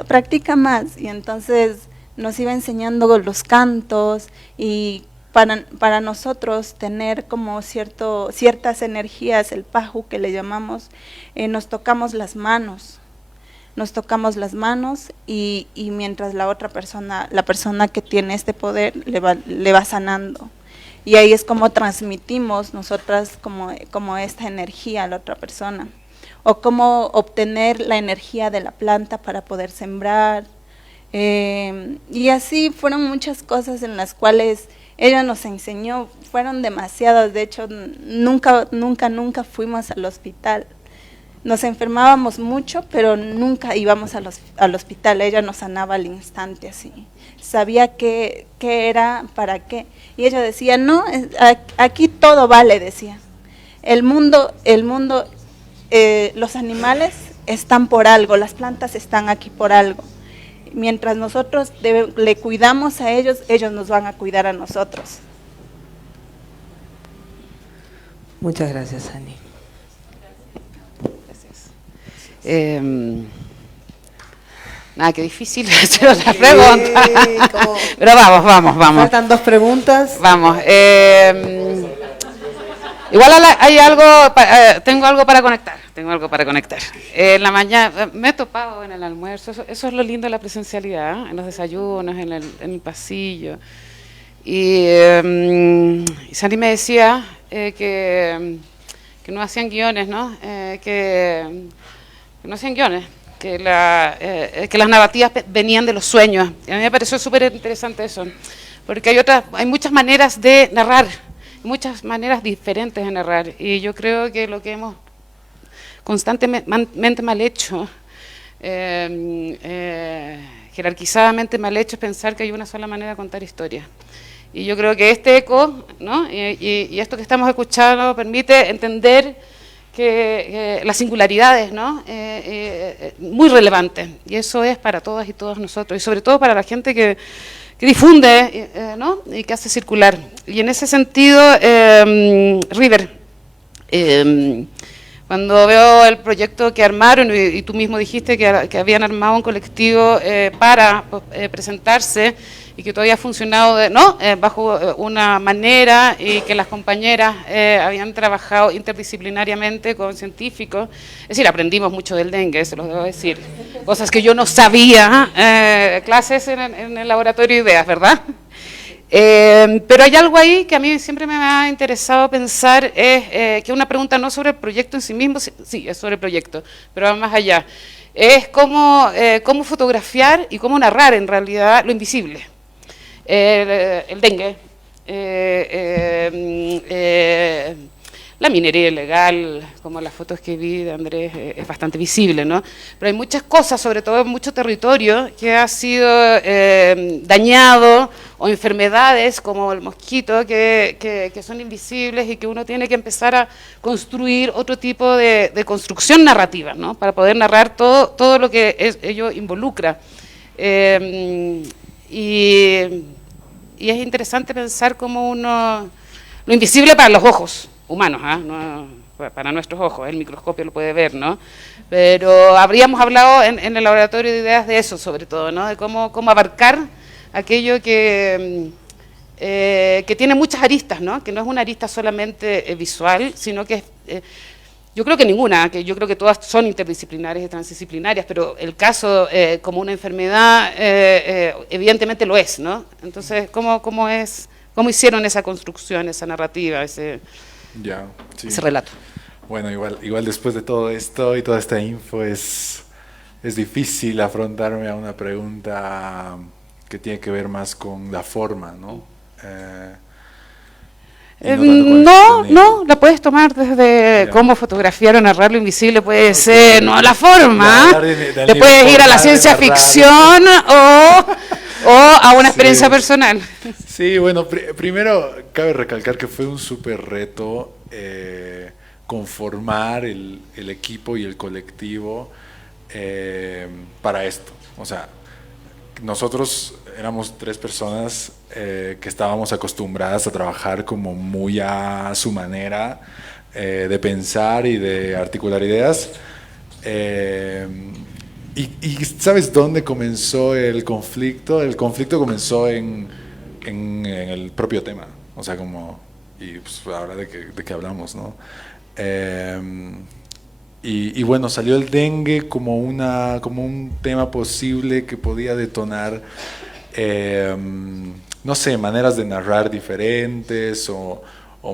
practica más. Y entonces nos iba enseñando los cantos, y para nosotros tener como ciertas energías, el paju que le llamamos, nos tocamos las manos, y mientras la otra persona, la persona que tiene este poder, le va sanando. Y ahí es como transmitimos nosotras como esta energía a la otra persona, o cómo obtener la energía de la planta para poder sembrar. Y así fueron muchas cosas en las cuales ella nos enseñó, fueron demasiadas. De hecho, nunca fuimos al hospital. Nos enfermábamos mucho, pero nunca íbamos al hospital. Ella nos sanaba al instante, así. Sabía qué era, para qué. Y ella decía, no, aquí todo vale, decía. El mundo, los animales están por algo, las plantas están aquí por algo. Mientras nosotros le cuidamos a ellos, ellos nos van a cuidar a nosotros. Muchas gracias, Ani. Gracias. Nada, qué difícil hacer otra pregunta. Pero vamos. Faltan 2 preguntas. Vamos. Igual hay algo, tengo algo para conectar. En la mañana me he topado en el almuerzo, eso es lo lindo de la presencialidad, en los desayunos, en el pasillo. Y Sani me decía que no hacían guiones, ¿no? Que no hacían guiones, que las narrativas venían de los sueños. Y a mí me pareció súper interesante eso, porque hay muchas maneras de narrar, muchas maneras diferentes de narrar, y yo creo que lo que hemos constantemente mal hecho, jerarquizadamente mal hecho, es pensar que hay una sola manera de contar historias. Y yo creo que este eco, ¿no? y esto que estamos escuchando permite entender que las singularidades, ¿no? Muy relevantes, y eso es para todas y todos nosotros, y sobre todo para la gente que difunde, ¿no? Y que hace circular. Y en ese sentido, River, Cuando veo el proyecto que armaron, y tú mismo dijiste que habían armado un colectivo para presentarse y que todavía ha funcionado bajo una manera, y que las compañeras habían trabajado interdisciplinariamente con científicos. Es decir, aprendimos mucho del dengue, se los debo decir. Cosas que yo no sabía, clases en el laboratorio de ideas, ¿verdad? Pero hay algo ahí que a mí siempre me ha interesado pensar, es que una pregunta no sobre el proyecto en sí mismo, sí, es sobre el proyecto, pero va más allá. Es cómo fotografiar y cómo narrar en realidad lo invisible. El dengue, la minería ilegal, como las fotos que vi de Andrés, es bastante visible, ¿no? Pero hay muchas cosas, sobre todo en mucho territorio, que ha sido dañado, o enfermedades como el mosquito, que son invisibles y que uno tiene que empezar a construir otro tipo de construcción narrativa, ¿no? Para poder narrar todo lo que ello involucra. Y es interesante pensar cómo lo invisible para los ojos humanos, no, para nuestros ojos, el microscopio lo puede ver, ¿no? Pero habríamos hablado en el laboratorio de ideas de eso, sobre todo, ¿no? De cómo abarcar aquello que tiene muchas aristas, ¿no? Que no es una arista solamente visual, sino que es, yo creo que ninguna, que yo creo que todas son interdisciplinarias y transdisciplinarias, pero el caso como una enfermedad evidentemente lo es, ¿no? Entonces, ¿cómo hicieron esa construcción, esa narrativa, ese relato? Bueno, igual después de todo esto y toda esta info es difícil afrontarme a una pregunta que tiene que ver más con la forma, ¿no? No, la puedes tomar desde cómo fotografiar o narrar lo invisible, puede ser, no la forma, te puedes ir a la ciencia ficción o a una experiencia personal. Sí, bueno, primero cabe recalcar que fue un súper reto conformar el equipo y el colectivo para esto. O sea, nosotros éramos 3 personas que estábamos acostumbradas a trabajar como muy a su manera de pensar y de articular ideas. Y ¿sabes dónde comenzó el conflicto? El conflicto comenzó en el propio tema. O sea, y pues ahora de qué hablamos, ¿no? Y bueno, salió el dengue como un tema posible que podía detonar, no sé, maneras de narrar diferentes o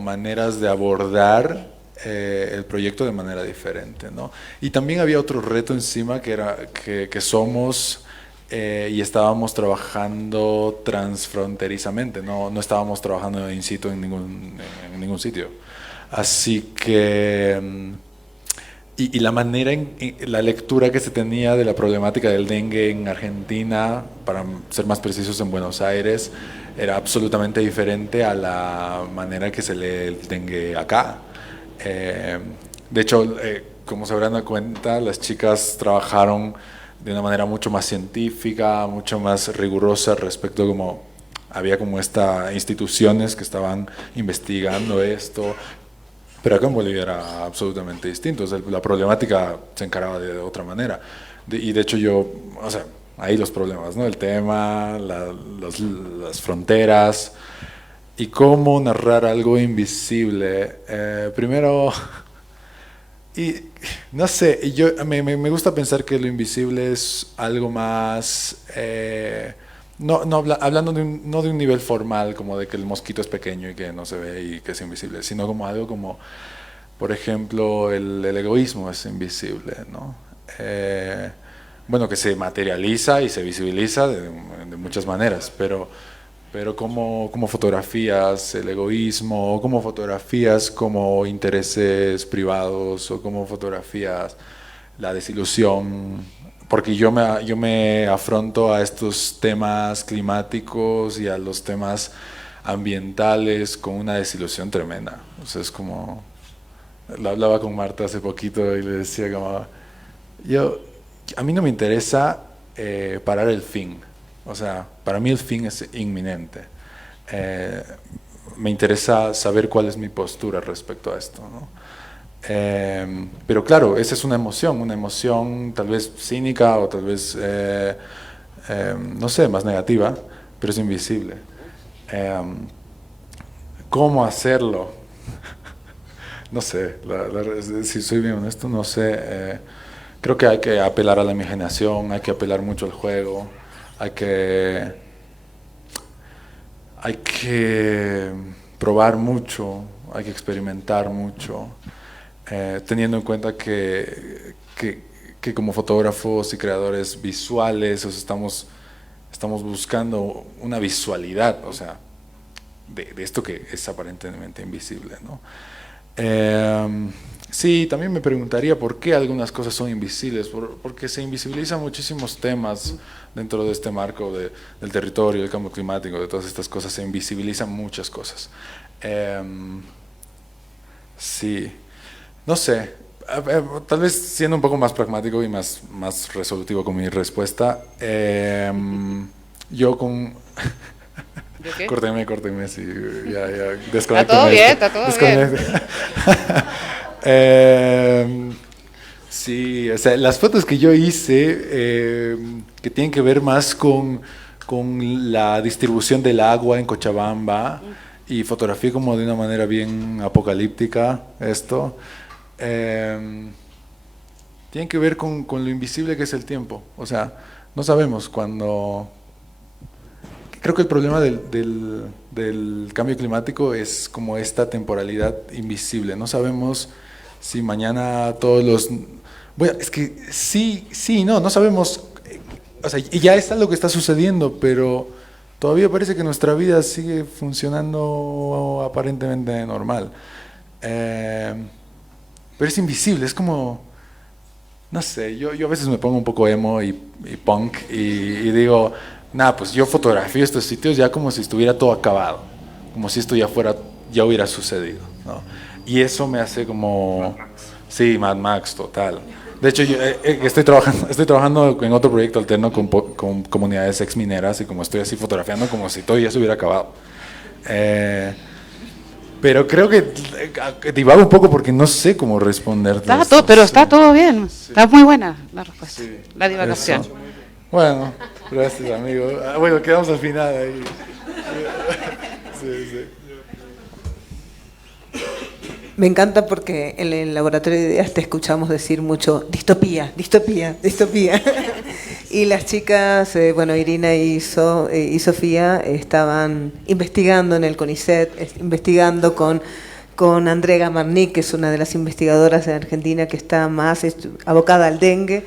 maneras de abordar el proyecto de manera diferente, ¿no? Y también había otro reto encima que era que somos y estábamos trabajando transfronterizamente, no estábamos trabajando in situ en ningún sitio. Así que... Y la manera, la lectura que se tenía de la problemática del dengue en Argentina, para ser más precisos en Buenos Aires, era absolutamente diferente a la manera que se lee el dengue acá. De hecho, como se habrán dado cuenta, las chicas trabajaron de una manera mucho más científica, mucho más rigurosa respecto a había como instituciones que estaban investigando esto. Pero acá en Bolivia era absolutamente distinto, o sea, la problemática se encaraba de otra manera. Y de hecho ahí los problemas, ¿no? El tema, las fronteras y cómo narrar algo invisible. Primero, y no sé, me gusta pensar que lo invisible es algo más... hablando no de un nivel formal, como de que el mosquito es pequeño y que no se ve y que es invisible, sino como algo como, por ejemplo, el egoísmo es invisible, ¿no? Bueno, que se materializa y se visibiliza de muchas maneras, pero cómo fotografías el egoísmo, o cómo fotografías como intereses privados, o cómo fotografías la desilusión. Porque yo me afronto a estos temas climáticos y a los temas ambientales con una desilusión tremenda. O sea, es como... Lo hablaba con Marta hace poquito y le decía como... A mí no me interesa parar el fin. O sea, para mí el fin es inminente. Me interesa saber cuál es mi postura respecto a esto, ¿no? Pero claro, esa es una emoción tal vez cínica o tal vez, no sé, más negativa, pero es invisible. ¿Cómo hacerlo? No sé, si soy bien honesto, no sé. Creo que hay que apelar a la imaginación, hay que apelar mucho al juego, hay que probar mucho, hay que experimentar mucho, teniendo en cuenta que como fotógrafos y creadores visuales, o sea, estamos buscando una visualidad, o sea, de esto que es aparentemente invisible, ¿no? Sí, también me preguntaría por qué algunas cosas son invisibles, porque se invisibilizan muchísimos temas dentro de este marco del territorio, del cambio climático, de todas estas cosas, se invisibilizan muchas cosas. Sí, no sé, tal vez siendo un poco más pragmático y más resolutivo con mi respuesta, yo con... ¿De qué? Córtenme, sí, ya, desconéctenme. Está todo bien. Sí, o sea, las fotos que yo hice, que tienen que ver más con la distribución del agua en Cochabamba, y fotografié como de una manera bien apocalíptica esto, tienen que ver con lo invisible que es el tiempo. O sea, no sabemos cuándo... Creo que el problema del cambio climático es como esta temporalidad invisible. No sabemos si mañana todos los... Bueno, es que no sabemos... O sea, ya está lo que está sucediendo, pero todavía parece que nuestra vida sigue funcionando aparentemente normal. Pero es invisible, es como... No sé, yo a veces me pongo un poco emo y punk y digo... Nada, pues yo fotografío estos sitios ya como si estuviera todo acabado, como si esto ya hubiera sucedido, ¿no? Y eso me hace como... Sí, Mad Max, total. De hecho, yo estoy trabajando en otro proyecto alterno con comunidades exmineras y como estoy así fotografiando como si todo ya se hubiera acabado. Pero creo que divago un poco porque no sé cómo responder. Pero está todo bien, está muy buena la respuesta, la divagación. Eso. Bueno, gracias, amigo. Bueno, quedamos al final ahí. Sí. Me encanta porque en el laboratorio de ideas te escuchamos decir mucho distopía. Y las chicas, Irina y Sofía estaban investigando en el CONICET, investigando con Andrea Gamarnik, que es una de las investigadoras en Argentina que está más abocada al dengue.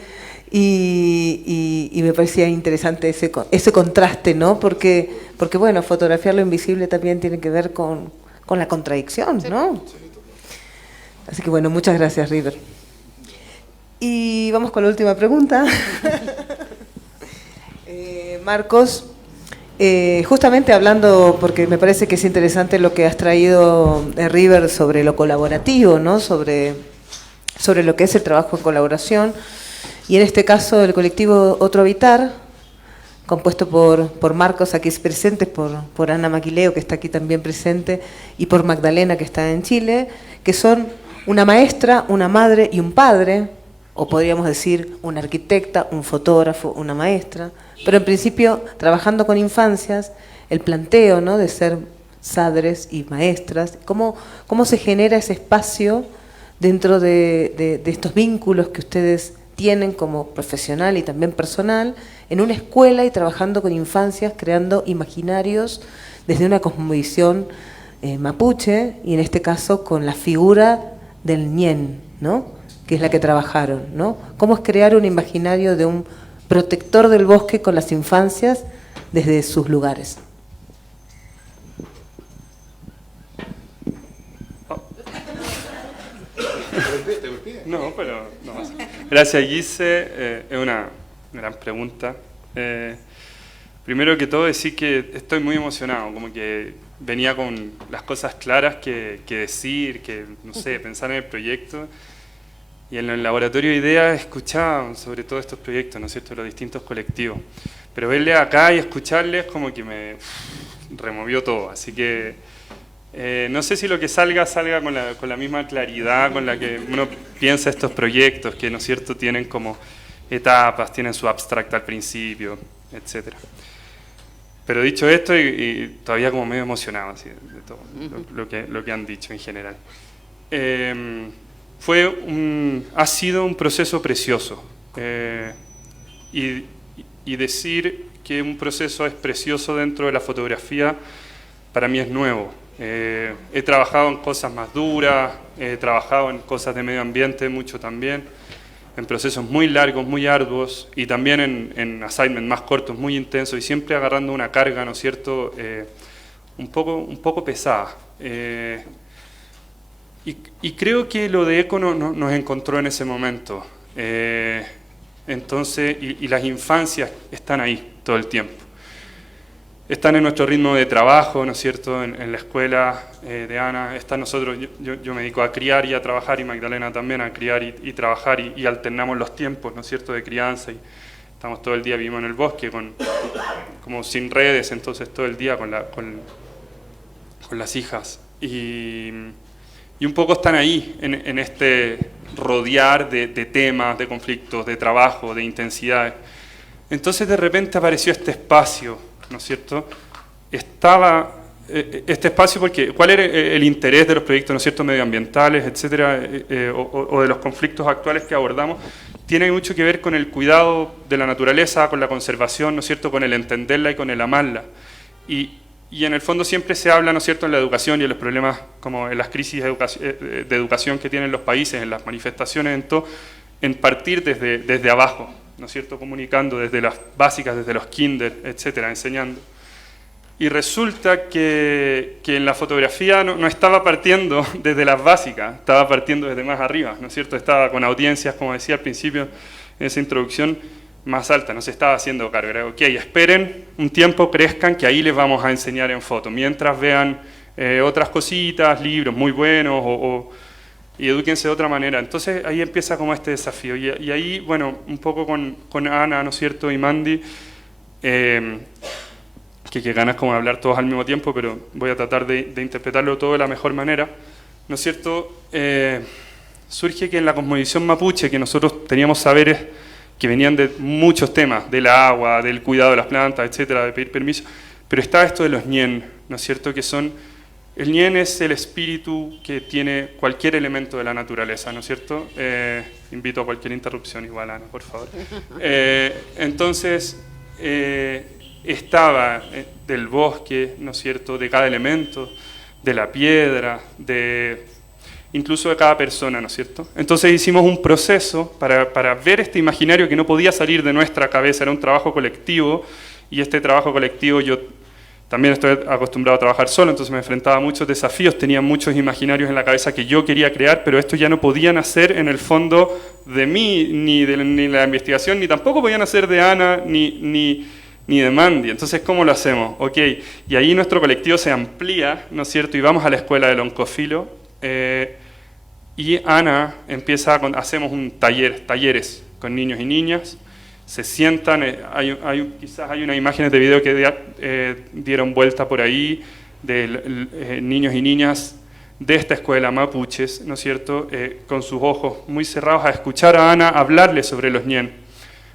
Y me parecía interesante ese contraste, ¿no? Porque bueno, fotografiar lo invisible también tiene que ver con la contradicción, ¿no? Así que bueno, muchas gracias, River. Y vamos con la última pregunta. Marcos, justamente hablando, porque me parece que es interesante lo que has traído, River, sobre lo colaborativo, ¿no? Sobre lo que es el trabajo en colaboración. Y en este caso el colectivo Otro Habitar, compuesto por Marcos aquí presentes, por Ana Maquileo, que está aquí también presente, y por Magdalena, que está en Chile, que son una maestra, una madre y un padre, o podríamos decir una arquitecta, un fotógrafo, una maestra, pero en principio trabajando con infancias, el planteo, ¿no?, de ser sadres y maestras, cómo se genera ese espacio dentro de estos vínculos que ustedes tienen como profesional y también personal en una escuela y trabajando con infancias, creando imaginarios desde una cosmovisión mapuche, y en este caso con la figura del ñen, ¿no?, que es la que trabajaron, ¿no? Cómo es crear un imaginario de un protector del bosque con las infancias desde sus lugares. No, pero no pasa. Gracias, Gise. Es una gran pregunta. Primero que todo, decir que estoy muy emocionado, como que venía con las cosas claras que decir, que, no sé, pensar en el proyecto. Y en el laboratorio de ideas escuchaba sobre todos estos proyectos, ¿no es cierto?, los distintos colectivos. Pero verles acá y escucharles como que me removió todo. Así que No sé si lo que salga con la misma claridad con la que uno piensa estos proyectos, que, ¿no es cierto?, tienen como etapas, tienen su abstracto al principio, etc. Pero dicho esto, y todavía como medio emocionado así, de todo lo que han dicho en general. Ha sido un proceso precioso. Y decir que un proceso es precioso dentro de la fotografía, para mí es nuevo. He trabajado en cosas más duras, he trabajado en cosas de medio ambiente mucho también, en procesos muy largos, muy arduos, y también en assignments más cortos, muy intensos, y siempre agarrando una carga, ¿no es cierto?, un poco pesada. Y creo que lo de ECO nos encontró en ese momento. Entonces, y las infancias están ahí todo el tiempo. Están en nuestro ritmo de trabajo, ¿no es cierto?, en la escuela de Ana. Están nosotros, yo me dedico a criar y a trabajar, y Magdalena también a criar y trabajar, y alternamos los tiempos, ¿no es cierto?, de crianza. Y estamos todo el día, vivimos en el bosque, como sin redes, entonces todo el día con las hijas. Y un poco están ahí, en este rodear de temas, de conflictos, de trabajo, de intensidades. Entonces de repente apareció este espacio, ¿no es cierto? Estaba este espacio porque ¿cuál era el interés de los proyectos, ¿no es cierto?, medioambientales, etcétera, o de los conflictos actuales que abordamos? Tiene mucho que ver con el cuidado de la naturaleza, con la conservación, ¿no es cierto?, con el entenderla y con el amarla. Y en el fondo siempre se habla, ¿no es cierto?, en la educación y en los problemas, como en las crisis de educación que tienen los países, en las manifestaciones, en todo, en partir desde abajo, ¿no es cierto?, comunicando desde las básicas, desde los kinder, etcétera, enseñando. Y resulta que en la fotografía no estaba partiendo desde las básicas, estaba partiendo desde más arriba, ¿no es cierto? Estaba con audiencias, como decía al principio, en esa introducción, más alta, no se estaba haciendo cargo. Era, ok, esperen un tiempo, crezcan, que ahí les vamos a enseñar en foto, mientras vean otras cositas, libros muy buenos, y edúquense de otra manera. Entonces ahí empieza como este desafío. Y ahí, bueno, un poco con Ana, ¿no es cierto?, y Mandy, que ganas como de hablar todos al mismo tiempo, pero voy a tratar de interpretarlo todo de la mejor manera, ¿no es cierto? Surge que en la cosmovisión mapuche, que nosotros teníamos saberes que venían de muchos temas, del agua, del cuidado de las plantas, etcétera, de pedir permiso, pero estaba esto de los ñen, ¿no es cierto?, que son... El ñen es el espíritu que tiene cualquier elemento de la naturaleza, ¿no es cierto? Invito a cualquier interrupción igual, Ana, por favor. Entonces, estaba del bosque, ¿no es cierto?, de cada elemento, de la piedra, incluso de cada persona, ¿no es cierto? Entonces hicimos un proceso para ver este imaginario que no podía salir de nuestra cabeza, era un trabajo colectivo, y este trabajo colectivo yo también estoy acostumbrado a trabajar solo, entonces me enfrentaba a muchos desafíos, tenía muchos imaginarios en la cabeza que yo quería crear, pero estos ya no podían nacer en el fondo de mí, ni de la investigación, ni tampoco podían nacer de Ana, ni de Mandy. Entonces, ¿cómo lo hacemos? Ok, y ahí nuestro colectivo se amplía, ¿no es cierto?, y vamos a la escuela del Oncofilo, y Ana hacemos talleres con niños y niñas, se sientan, quizás hay unas imágenes de video que dieron vuelta por ahí, de niños y niñas de esta escuela mapuches, ¿no es cierto?, con sus ojos muy cerrados a escuchar a Ana hablarles sobre los ñen.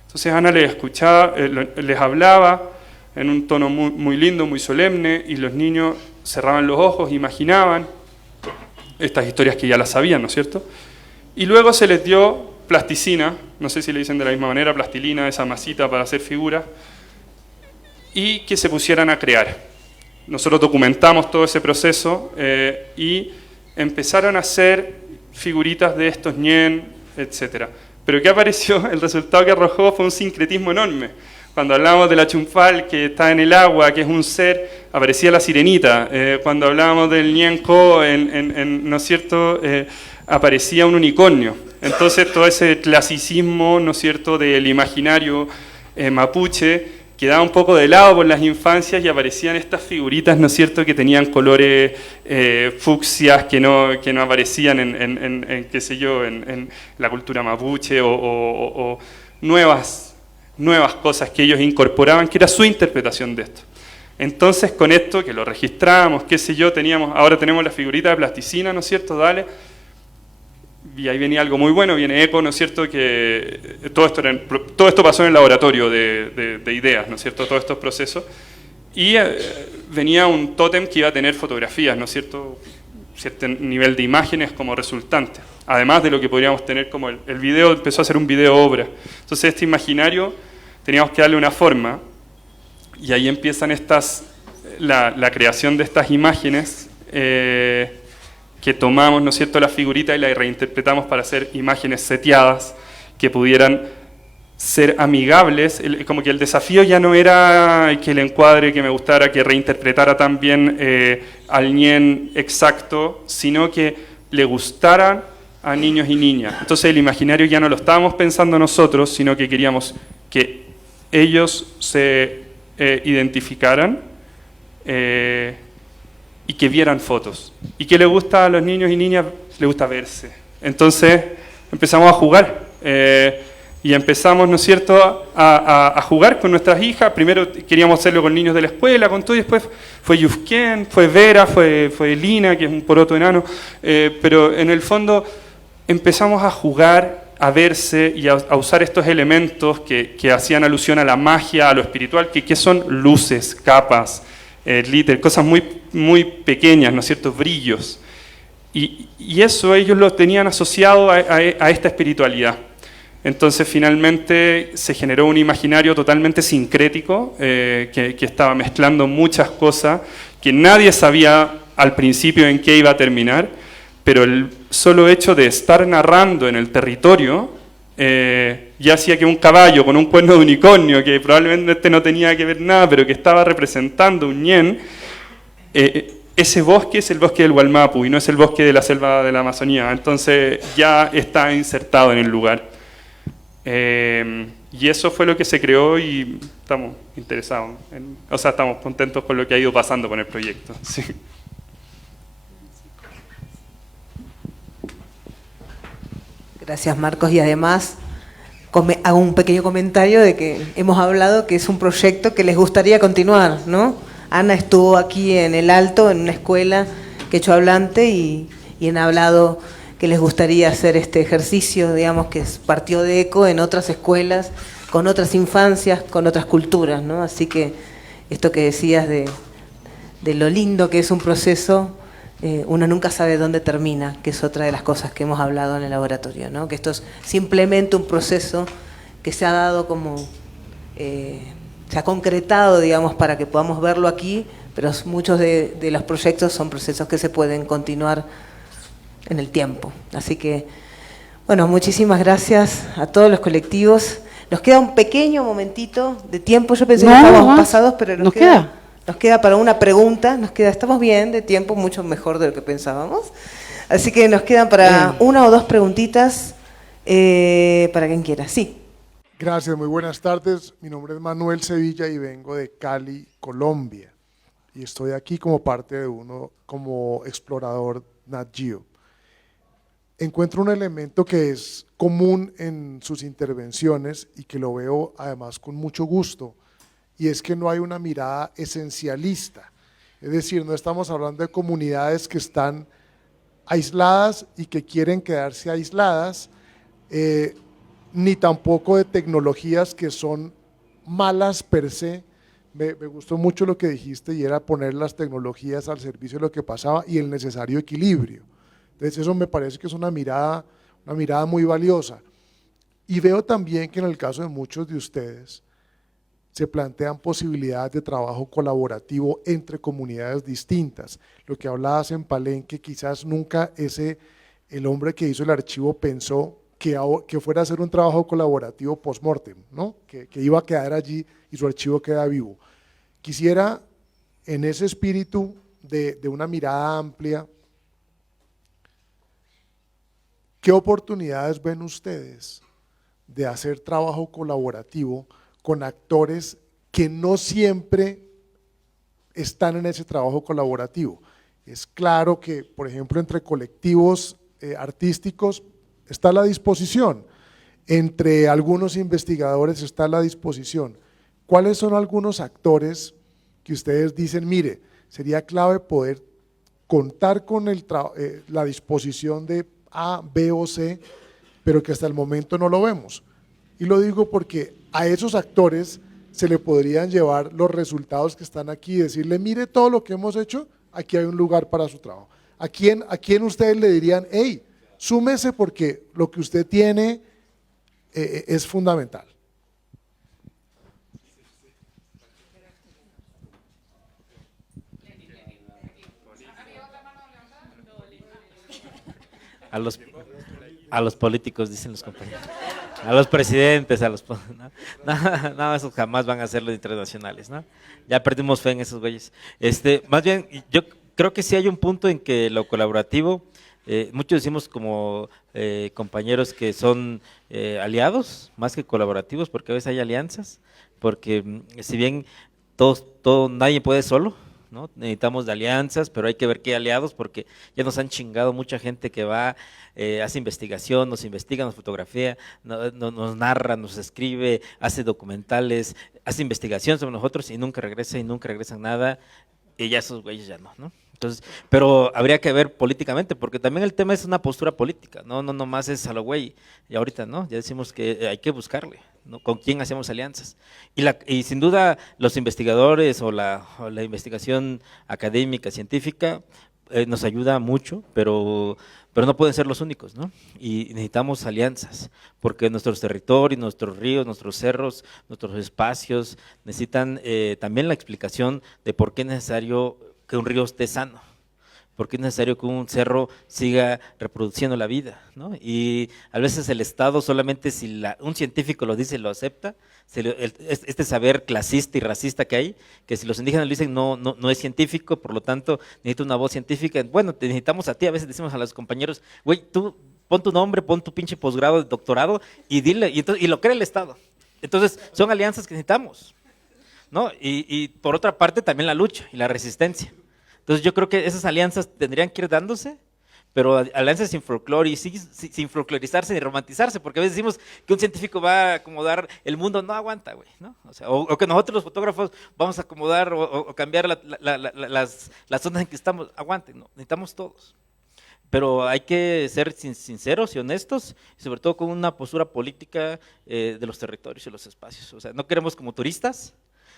Entonces Ana les hablaba en un tono muy, muy lindo, muy solemne, y los niños cerraban los ojos, imaginaban estas historias que ya las sabían, ¿no es cierto? Y luego se les dio plasticina, no sé si le dicen de la misma manera, plastilina, esa masita para hacer figuras, y que se pusieran a crear. Nosotros documentamos todo ese proceso y empezaron a hacer figuritas de estos ñen, etc. Pero ¿qué apareció? El resultado que arrojó fue un sincretismo enorme. Cuando hablábamos de la chumpal, que está en el agua, que es un ser, aparecía la sirenita. Cuando hablábamos del ñenco, ¿no es cierto?, aparecía un unicornio. Entonces todo ese clasicismo, ¿no es cierto?, del imaginario mapuche quedaba un poco de lado por las infancias y aparecían estas figuritas, ¿no es cierto?, que tenían colores fucsias que no aparecían en qué sé yo, en la cultura mapuche, o nuevas cosas que ellos incorporaban, que era su interpretación de esto. Entonces con esto, que lo registramos, qué sé yo, ahora tenemos la figurita de plasticina, ¿no es cierto? Dale. Y ahí venía algo muy bueno, viene ECO, ¿no es cierto? Que todo esto pasó en el laboratorio de ideas, ¿no es cierto? Todos estos procesos. Y venía un tótem que iba a tener fotografías, ¿no es cierto? Cierto nivel de imágenes como resultante. Además de lo que podríamos tener como el video, empezó a ser un video obra. Entonces este imaginario teníamos que darle una forma, y ahí empiezan la creación de estas imágenes que tomamos, ¿no es cierto?, la figurita y la reinterpretamos para hacer imágenes seteadas que pudieran ser amigables. Como que el desafío ya no era que el encuadre que me gustara, que reinterpretara también al ñen exacto, sino que le gustaran a niños y niñas. Entonces el imaginario ya no lo estábamos pensando nosotros, sino que queríamos que ellos se identificaran y que vieran fotos. ¿Y qué le gusta a los niños y niñas? Les gusta verse. Entonces empezamos a jugar. Y empezamos, ¿no es cierto?, a jugar con nuestras hijas. Primero queríamos hacerlo con niños de la escuela, con todo, y después fue Yufken, fue Vera, fue Lina, que es un poroto enano. Pero en el fondo empezamos a jugar, a verse y a usar estos elementos que hacían alusión a la magia, a lo espiritual, que son luces, capas, glitter, cosas muy, muy pequeñas, ¿no es cierto?, brillos. Y eso ellos lo tenían asociado a esta espiritualidad. Entonces finalmente se generó un imaginario totalmente sincrético que estaba mezclando muchas cosas que nadie sabía al principio en qué iba a terminar, pero el solo hecho de estar narrando en el territorio ya hacía que un caballo con un cuerno de unicornio, que probablemente no tenía que ver nada, pero que estaba representando un ñen, ese bosque es el bosque del Wallmapu y no es el bosque de la selva de la Amazonía. Entonces ya está insertado en el lugar. Y eso fue lo que se creó y estamos interesados, estamos contentos con lo que ha ido pasando con el proyecto. Sí. Gracias, Marcos, y además hago un pequeño comentario de que hemos hablado que es un proyecto que les gustaría continuar, ¿no? Ana estuvo aquí en el Alto, en una escuela quechua-hablante, y han hablado que les gustaría hacer este ejercicio, digamos, que partió de ECO en otras escuelas, con otras infancias, con otras culturas, ¿no? Así que esto que decías de lo lindo que es un proceso, uno nunca sabe dónde termina, que es otra de las cosas que hemos hablado en el laboratorio, ¿no? Que esto es simplemente un proceso que se ha dado como, se ha concretado, digamos, para que podamos verlo aquí, pero muchos de los proyectos son procesos que se pueden continuar en el tiempo. Así que, bueno, muchísimas gracias a todos los colectivos. Nos queda un pequeño momentito de tiempo. Yo pensé que estábamos pasados, pero nos queda para una pregunta. Estamos bien de tiempo, mucho mejor de lo que pensábamos. Así que nos quedan para una o dos preguntitas para quien quiera. Sí. Gracias, muy buenas tardes. Mi nombre es Manuel Sevilla y vengo de Cali, Colombia. Y estoy aquí como parte de como explorador Nat Geo. Encuentro un elemento que es común en sus intervenciones y que lo veo además con mucho gusto, y es que no hay una mirada esencialista. Es decir, no estamos hablando de comunidades que están aisladas y que quieren quedarse aisladas, ni tampoco de tecnologías que son malas per se. Me gustó mucho lo que dijiste, y era poner las tecnologías al servicio de lo que pasaba y el necesario equilibrio. Entonces eso me parece que es una mirada muy valiosa. Y veo también que en el caso de muchos de ustedes se plantean posibilidades de trabajo colaborativo entre comunidades distintas. Lo que hablabas en Palenque, quizás nunca el hombre que hizo el archivo pensó que fuera a hacer un trabajo colaborativo post-mortem, ¿no? que iba a quedar allí y su archivo queda vivo. Quisiera, en ese espíritu de una mirada amplia, ¿qué oportunidades ven ustedes de hacer trabajo colaborativo con actores que no siempre están en ese trabajo colaborativo? Es claro que, por ejemplo, entre colectivos artísticos está a la disposición, entre algunos investigadores está a la disposición. ¿Cuáles son algunos actores que ustedes dicen, mire, sería clave poder contar con la disposición de A, B o C, pero que hasta el momento no lo vemos. Y lo digo porque a esos actores se le podrían llevar los resultados que están aquí y decirle, mire todo lo que hemos hecho, aquí hay un lugar para su trabajo. ¿A quién ustedes le dirían, hey, súmese porque lo que usted tiene es fundamental? A los políticos, dicen los compañeros. A los presidentes, no, esos jamás van a ser los internacionales, ¿no? Ya perdimos fe en esos güeyes. Más bien, yo creo que sí hay un punto en que lo colaborativo, muchos decimos como compañeros que son aliados, más que colaborativos, porque a veces hay alianzas, porque si bien nadie puede solo, ¿no? Necesitamos de alianzas, pero hay que ver qué aliados, porque ya nos han chingado mucha gente que va, hace investigación, nos investiga, nos fotografía, nos narra, nos escribe, hace documentales, hace investigación sobre nosotros y nunca regresan nada, y ya esos güeyes ya no. Entonces, pero habría que ver políticamente, porque también el tema es una postura política, no más es a lo güey, y ahorita no, ya decimos que hay que buscarle, ¿no? ¿Con quién hacemos alianzas? Y sin duda los investigadores o la investigación académica, científica, nos ayuda mucho, pero no pueden ser los únicos, ¿no? Y necesitamos alianzas, porque nuestros territorios, nuestros ríos, nuestros cerros, nuestros espacios necesitan también la explicación de por qué es necesario que un río esté sano, porque es necesario que un cerro siga reproduciendo la vida, ¿no? Y a veces el Estado solamente si un científico lo dice y lo acepta, este saber clasista y racista que hay, que si los indígenas lo dicen no es científico, por lo tanto necesita una voz científica. Bueno, te necesitamos a ti, a veces decimos a los compañeros, güey, tú pon tu nombre, pon tu pinche posgrado, doctorado y dile, y lo cree el Estado. Entonces son alianzas que necesitamos, ¿no? Y por otra parte también la lucha y la resistencia. Entonces yo creo que esas alianzas tendrían que ir dándose, pero alianzas sin folclore y sin folclorizarse ni romantizarse, porque a veces decimos que un científico va a acomodar el mundo, no aguanta, güey, ¿no? O sea, o que nosotros los fotógrafos vamos a acomodar o cambiar las zonas en que estamos, aguanten, ¿no? Necesitamos todos. Pero hay que ser sinceros y honestos, y sobre todo con una postura política de los territorios y los espacios. O sea, no queremos como turistas,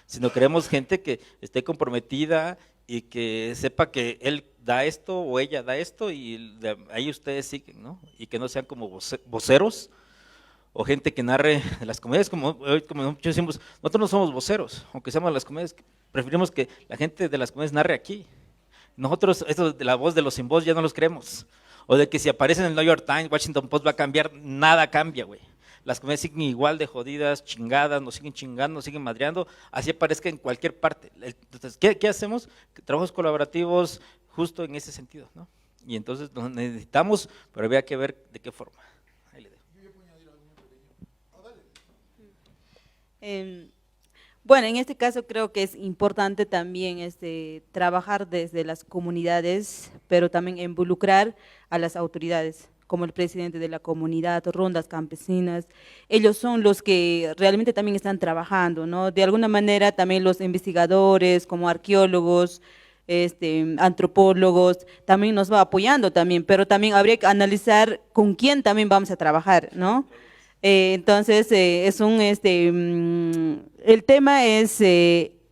sino queremos gente que esté comprometida y que sepa que él da esto o ella da esto y ahí ustedes siguen, ¿no? Y que no sean como voceros o gente que narre las comedias, como muchos decimos, nosotros no somos voceros, aunque seamos las comedias, preferimos que la gente de las comedias narre aquí. Nosotros, esto de la voz de los sin voz ya no los creemos, o de que si aparece en el New York Times, Washington Post va a cambiar, nada cambia, güey. Las comedias siguen igual de jodidas, chingadas, nos siguen chingando, nos siguen madreando, así aparezca en cualquier parte. Entonces, ¿qué hacemos? Trabajos colaborativos justo en ese sentido, ¿no? Y entonces nos necesitamos, pero había que ver de qué forma. Ahí le dejo. Bueno, en este caso creo que es importante también trabajar desde las comunidades, pero también involucrar a las autoridades, como el presidente de la comunidad, rondas campesinas. Ellos son los que realmente también están trabajando, ¿no? De alguna manera también los investigadores, como arqueólogos, antropólogos, también nos va apoyando también, pero también habría que analizar con quién también vamos a trabajar, ¿no? Entonces, el tema es,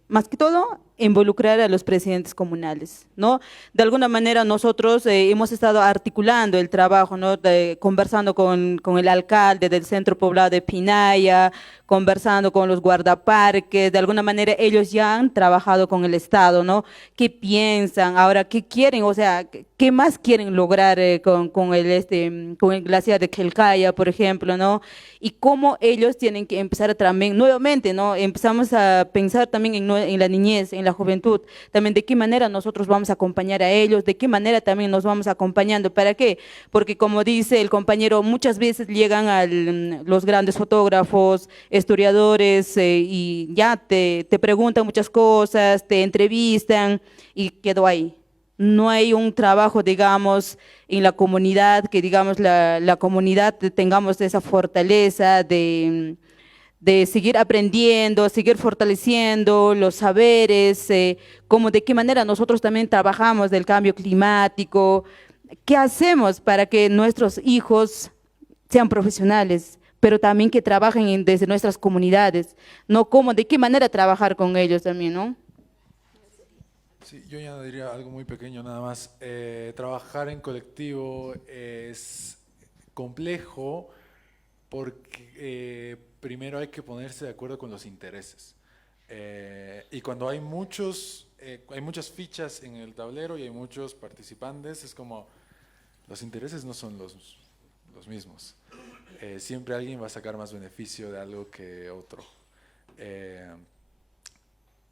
más que todo, involucrar a los presidentes comunales, ¿no? De alguna manera nosotros hemos estado articulando el trabajo, ¿no? Conversando con el alcalde del centro poblado de Pinaya, conversando con los guardaparques, de alguna manera ellos ya han trabajado con el Estado, ¿no? ¿Qué piensan? Ahora, ¿qué quieren? O sea, ¿qué más quieren lograr con el glaciar de Quelcaya, por ejemplo, ¿no? Y cómo ellos tienen que empezar también, nuevamente, ¿no? Empezamos a pensar también en la niñez, en la juventud, también de qué manera nosotros vamos a acompañar a ellos, de qué manera también nos vamos acompañando, ¿para qué? Porque como dice el compañero, muchas veces llegan los grandes fotógrafos, historiadores y ya te preguntan muchas cosas, te entrevistan y quedó ahí. No hay un trabajo, digamos, en la comunidad, que digamos la comunidad tengamos esa fortaleza de de seguir aprendiendo, seguir fortaleciendo los saberes, como de qué manera nosotros también trabajamos del cambio climático, qué hacemos para que nuestros hijos sean profesionales, pero también que trabajen desde nuestras comunidades, ¿no? Cómo, de qué manera trabajar con ellos también, ¿no? Sí, yo ya diría algo muy pequeño nada más. Trabajar en colectivo es complejo porque primero hay que ponerse de acuerdo con los intereses. Y cuando hay muchas fichas en el tablero y hay muchos participantes, es como los intereses no son los mismos. Siempre alguien va a sacar más beneficio de algo que otro.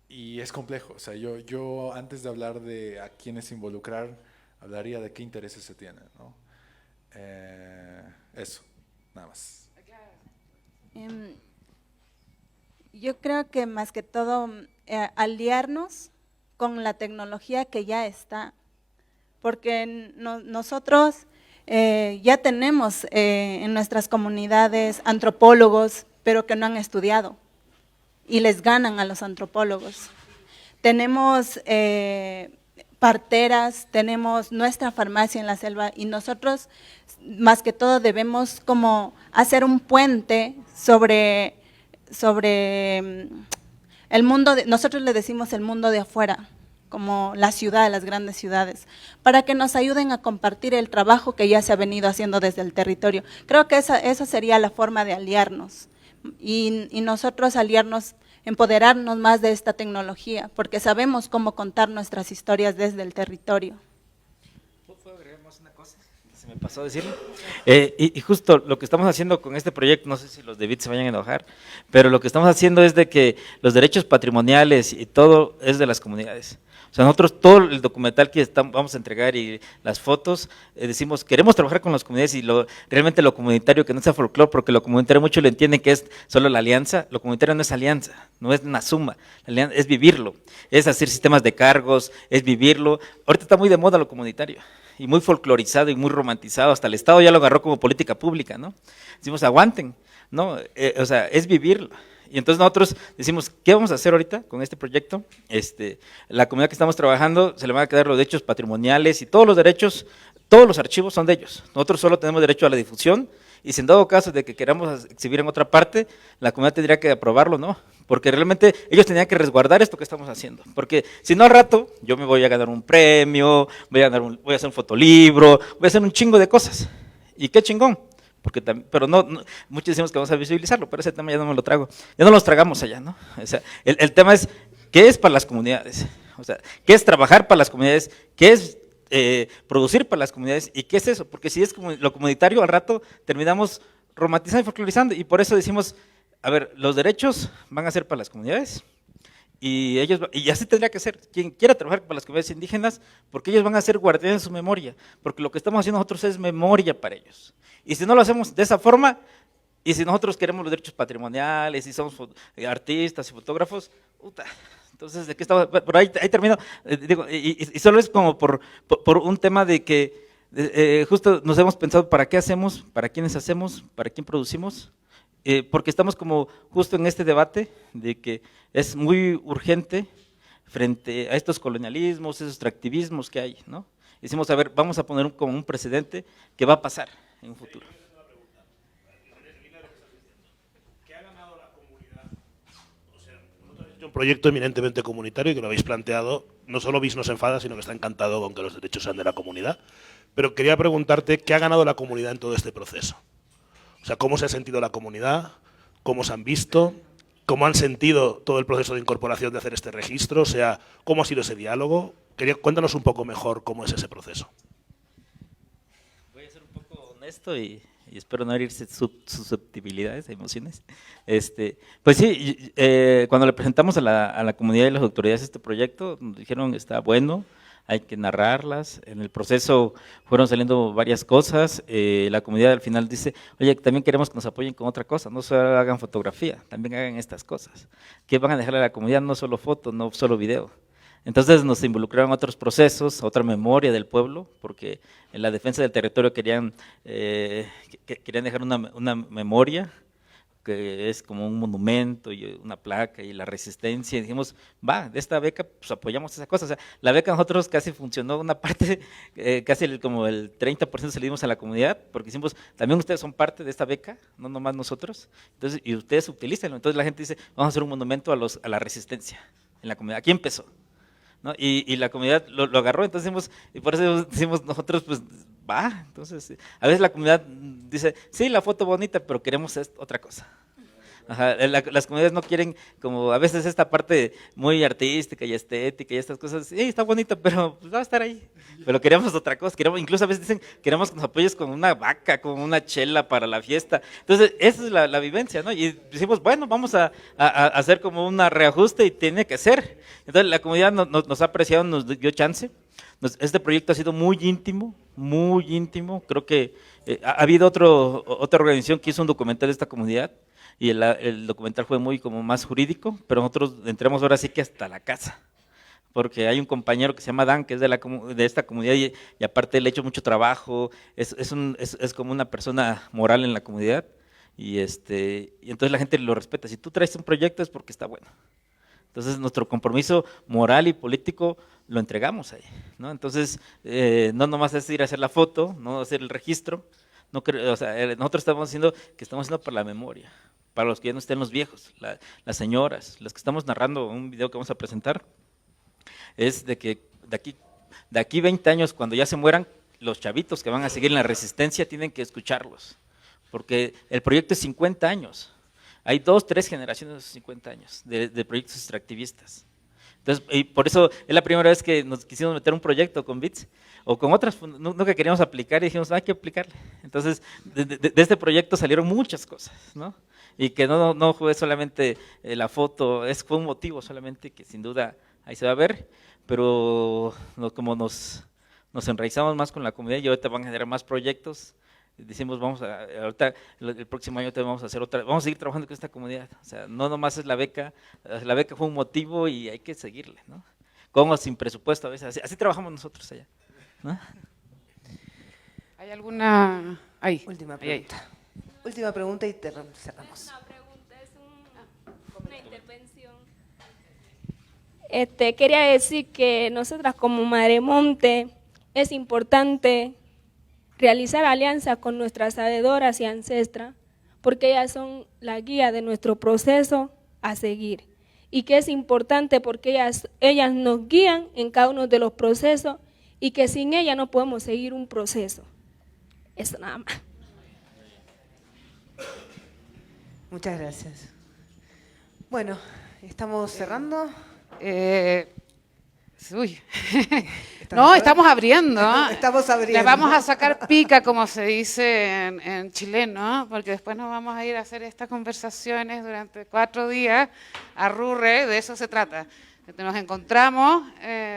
Y es complejo. O sea, yo antes de hablar de a quiénes involucrar, hablaría de qué intereses se tienen, ¿no? Eso, nada más. Yo creo que más que todo aliarnos con la tecnología que ya está, porque nosotros ya tenemos en nuestras comunidades antropólogos, pero que no han estudiado y les ganan a los antropólogos. Tenemos parteras, tenemos nuestra farmacia en la selva y nosotros más que todo debemos como hacer un puente sobre el mundo, nosotros le decimos el mundo de afuera, como la ciudad, las grandes ciudades, para que nos ayuden a compartir el trabajo que ya se ha venido haciendo desde el territorio. Creo que esa sería la forma de aliarnos y nosotros aliarnos, empoderarnos más de esta tecnología, porque sabemos cómo contar nuestras historias desde el territorio. ¿Puedo agregar más una cosa? Se me pasó a decirlo. Y justo lo que estamos haciendo con este proyecto, no sé si los de BIT se vayan a enojar, pero lo que estamos haciendo es de que los derechos patrimoniales y todo es de las comunidades. O sea, nosotros todo el documental que vamos a entregar y las fotos, decimos, queremos trabajar con las comunidades y realmente lo comunitario, que no sea folclore, porque lo comunitario muchos lo entienden que es solo la alianza. Lo comunitario no es alianza, no es una suma, la alianza es vivirlo, es hacer sistemas de cargos, es vivirlo. Ahorita está muy de moda lo comunitario y muy folclorizado y muy romantizado, hasta el Estado ya lo agarró como política pública, ¿no? Decimos, aguanten, ¿no? O sea, es vivirlo. Y entonces nosotros decimos, ¿qué vamos a hacer ahorita con este proyecto? La comunidad que estamos trabajando se le van a quedar los derechos patrimoniales y todos los derechos, todos los archivos son de ellos. Nosotros solo tenemos derecho a la difusión y si en dado caso de que queramos exhibir en otra parte, la comunidad tendría que aprobarlo, ¿no? Porque realmente ellos tenían que resguardar esto que estamos haciendo. Porque si no al rato, yo me voy a ganar un premio, voy a hacer un fotolibro, voy a hacer un chingo de cosas. ¿Y qué chingón? Pero no, muchos decimos que vamos a visibilizarlo, pero ese tema ya no me lo trago, ya no los tragamos allá, ¿no? O sea, el tema es, ¿qué es para las comunidades? O sea, ¿qué es trabajar para las comunidades? ¿Qué es producir para las comunidades? ¿Y qué es eso? Porque si es lo comunitario, al rato terminamos romantizando y folclorizando, y por eso decimos, a ver, los derechos van a ser para las comunidades, y así tendría que ser, quien quiera trabajar para las comunidades indígenas, porque ellos van a ser guardianes de su memoria, porque lo que estamos haciendo nosotros es memoria para ellos. Y si no lo hacemos de esa forma, y si nosotros queremos los derechos patrimoniales, y somos artistas y fotógrafos, entonces, ¿de qué estamos? Por ahí termino, digo, y solo es como por un tema de que justo nos hemos pensado para qué hacemos, para quiénes hacemos, para quién producimos, porque estamos como justo en este debate de que es muy urgente frente a estos colonialismos, esos extractivismos que hay, ¿no? Decimos, a ver, vamos a poner como un precedente que va a pasar en un futuro. ¿Qué ha ganado la comunidad? O sea, vosotros habéis hecho un proyecto eminentemente comunitario y que lo habéis planteado, no solo BIS no se enfada, sino que está encantado con que los derechos sean de la comunidad. Pero quería preguntarte, ¿qué ha ganado la comunidad en todo este proceso? O sea, ¿cómo se ha sentido la comunidad? ¿Cómo se han visto? ¿Cómo han sentido todo el proceso de incorporación de hacer este registro? O sea, ¿cómo ha sido ese diálogo? Cuéntanos un poco mejor cómo es ese proceso. Voy a ser un poco honesto y espero no herir susceptibilidades, emociones. Pues sí, cuando le presentamos a la comunidad y las autoridades este proyecto, nos dijeron está bueno, hay que narrarlas. En el proceso fueron saliendo varias cosas. La comunidad al final dice, oye, también queremos que nos apoyen con otra cosa, no solo hagan fotografía, también hagan estas cosas. ¿Qué van a dejarle a la comunidad? No solo foto, no solo video. Entonces nos involucraron otros procesos, otra memoria del pueblo, porque en la defensa del territorio querían dejar una memoria que es como un monumento y una placa y la resistencia, y dijimos, va, de esta beca pues apoyamos esa cosa. O sea, la beca nosotros casi funcionó una parte, casi como el 30% se le dimos a la comunidad, porque decimos, también ustedes son parte de esta beca, no nomás nosotros, entonces, y ustedes utilícenlo. Entonces la gente dice, vamos a hacer un monumento a la resistencia en la comunidad. Aquí empezó, ¿no? Y la comunidad lo agarró, entonces decimos, y por eso decimos nosotros, pues va. Entonces, a veces la comunidad dice, sí, la foto bonita, pero queremos otra cosa. Ajá, las comunidades no quieren, como a veces esta parte muy artística y estética y estas cosas, sí, está bonita, pero pues, va a estar ahí. Pero queremos otra cosa, incluso a veces dicen, queremos que nos apoyes con una vaca, con una chela para la fiesta. Entonces, esa es la vivencia, ¿no? Y decimos, bueno, vamos a hacer como un reajuste y tiene que ser. Entonces, la comunidad nos ha apreciado, nos dio chance. Este proyecto ha sido muy íntimo, creo que ha habido otra organización que hizo un documental de esta comunidad, y el documental fue muy como más jurídico, pero nosotros entramos ahora sí que hasta la casa, porque hay un compañero que se llama Dan, que es de esta comunidad, y aparte le ha hecho mucho trabajo, es como una persona moral en la comunidad, y entonces la gente lo respeta. Si tú traes un proyecto es porque está bueno. Entonces nuestro compromiso moral y político lo entregamos ahí, ¿no? Entonces no nomás es ir a hacer la foto, no hacer el registro, o sea, nosotros estamos haciendo para la memoria, para los que ya no estén los viejos, las señoras, las que estamos narrando un video que vamos a presentar, es de que de aquí 20 años, cuando ya se mueran, los chavitos que van a seguir en la resistencia tienen que escucharlos, porque el proyecto es 50 años. Hay 2, 3 generaciones de esos 50 años de proyectos extractivistas. Entonces, y por eso es la primera vez que nos quisimos meter un proyecto con BITS, o con otras, nunca queríamos aplicar, y dijimos, hay que aplicarle. Entonces, de este proyecto salieron muchas cosas, ¿no? Y que no fue solamente la foto, fue un motivo solamente que sin duda ahí se va a ver, pero como nos enraizamos más con la comunidad y ahorita van a generar más proyectos, decimos, ahorita el próximo año vamos a hacer vamos a seguir trabajando con esta comunidad. O sea, no nomás es la beca fue un motivo y hay que seguirle, ¿no? Con o sin presupuesto a veces, así trabajamos nosotros allá, ¿no? ¿Hay alguna? Última pregunta. Última pregunta y cerramos. Una pregunta, es una intervención. Quería decir que nosotras como Madre Monte es importante realizar alianza con nuestras sabedoras y ancestras, porque ellas son la guía de nuestro proceso a seguir. Y que es importante porque ellas nos guían en cada uno de los procesos y que sin ellas no podemos seguir un proceso. Eso nada más. Muchas gracias. Bueno, estamos cerrando. No, estamos abriendo. Estamos abriendo. Le vamos a sacar pica, como se dice en chileno, porque después nos vamos a ir a hacer estas conversaciones durante 4 días a Rurre, de eso se trata. Nos encontramos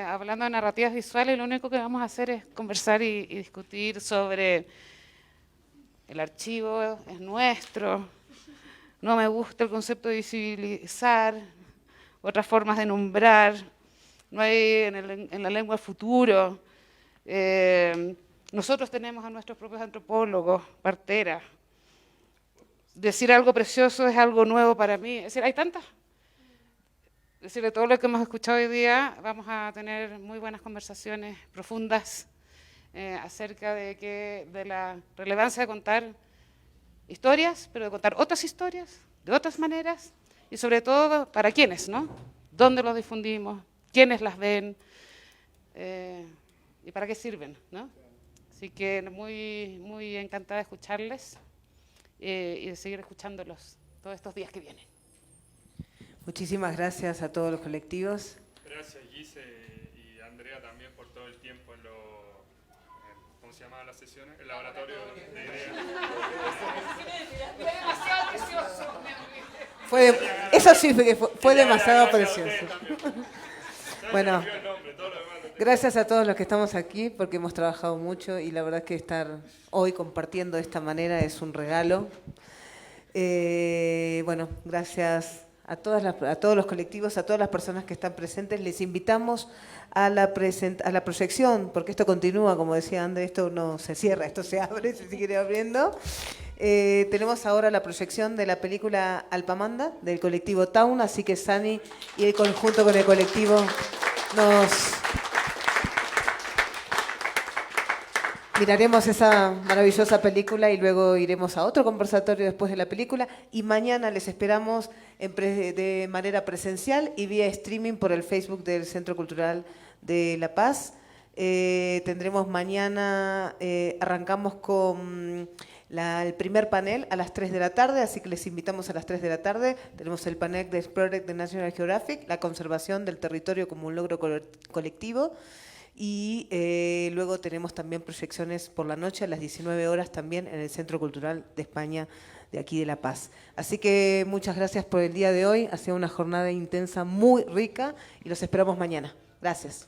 hablando de narrativas visuales y lo único que vamos a hacer es conversar y discutir sobre el archivo es nuestro, no me gusta el concepto de visibilizar, otras formas de nombrar, no hay en la lengua futuro. Nosotros tenemos a nuestros propios antropólogos, parteras. Decir algo precioso es algo nuevo para mí. Es decir, hay tantas. Es decir, de todo lo que hemos escuchado hoy día, vamos a tener muy buenas conversaciones profundas acerca de la relevancia de contar historias, pero de contar otras historias, de otras maneras, y sobre todo, ¿para quiénes, no? ¿Dónde los difundimos? ¿Quiénes las ven? ¿Y para qué sirven, no? Así que muy, muy encantada de escucharles y de seguir escuchándolos todos estos días que vienen. Muchísimas gracias a todos los colectivos. Gracias, Gise y Andrea también por todo el tiempo en ¿cómo se llamaban las sesiones? El laboratorio de ideas. Demasiado precioso. Eso sí fue demasiado precioso. Bueno, gracias a todos los que estamos aquí porque hemos trabajado mucho y la verdad que estar hoy compartiendo de esta manera es un regalo. Bueno, gracias a todos los colectivos, a todas las personas que están presentes. Les invitamos a la proyección, porque esto continúa, como decía Andrés, esto no se cierra, esto se abre, se sigue abriendo. Tenemos ahora la proyección de la película Alpamanda, del colectivo Town, así que Sani y el conjunto con el colectivo miraremos esa maravillosa película y luego iremos a otro conversatorio después de la película. Y mañana les esperamos de manera presencial y vía streaming por el Facebook del Centro Cultural de La Paz. Tendremos mañana, arrancamos con el primer panel a las 3 de la tarde, así que les invitamos a las 3 de la tarde. Tenemos el panel de Project de National Geographic, la conservación del territorio como un logro colectivo. Y luego tenemos también proyecciones por la noche a las 19 horas también en el Centro Cultural de España de aquí de La Paz. Así que muchas gracias por el día de hoy. Ha sido una jornada intensa, muy rica y los esperamos mañana. Gracias.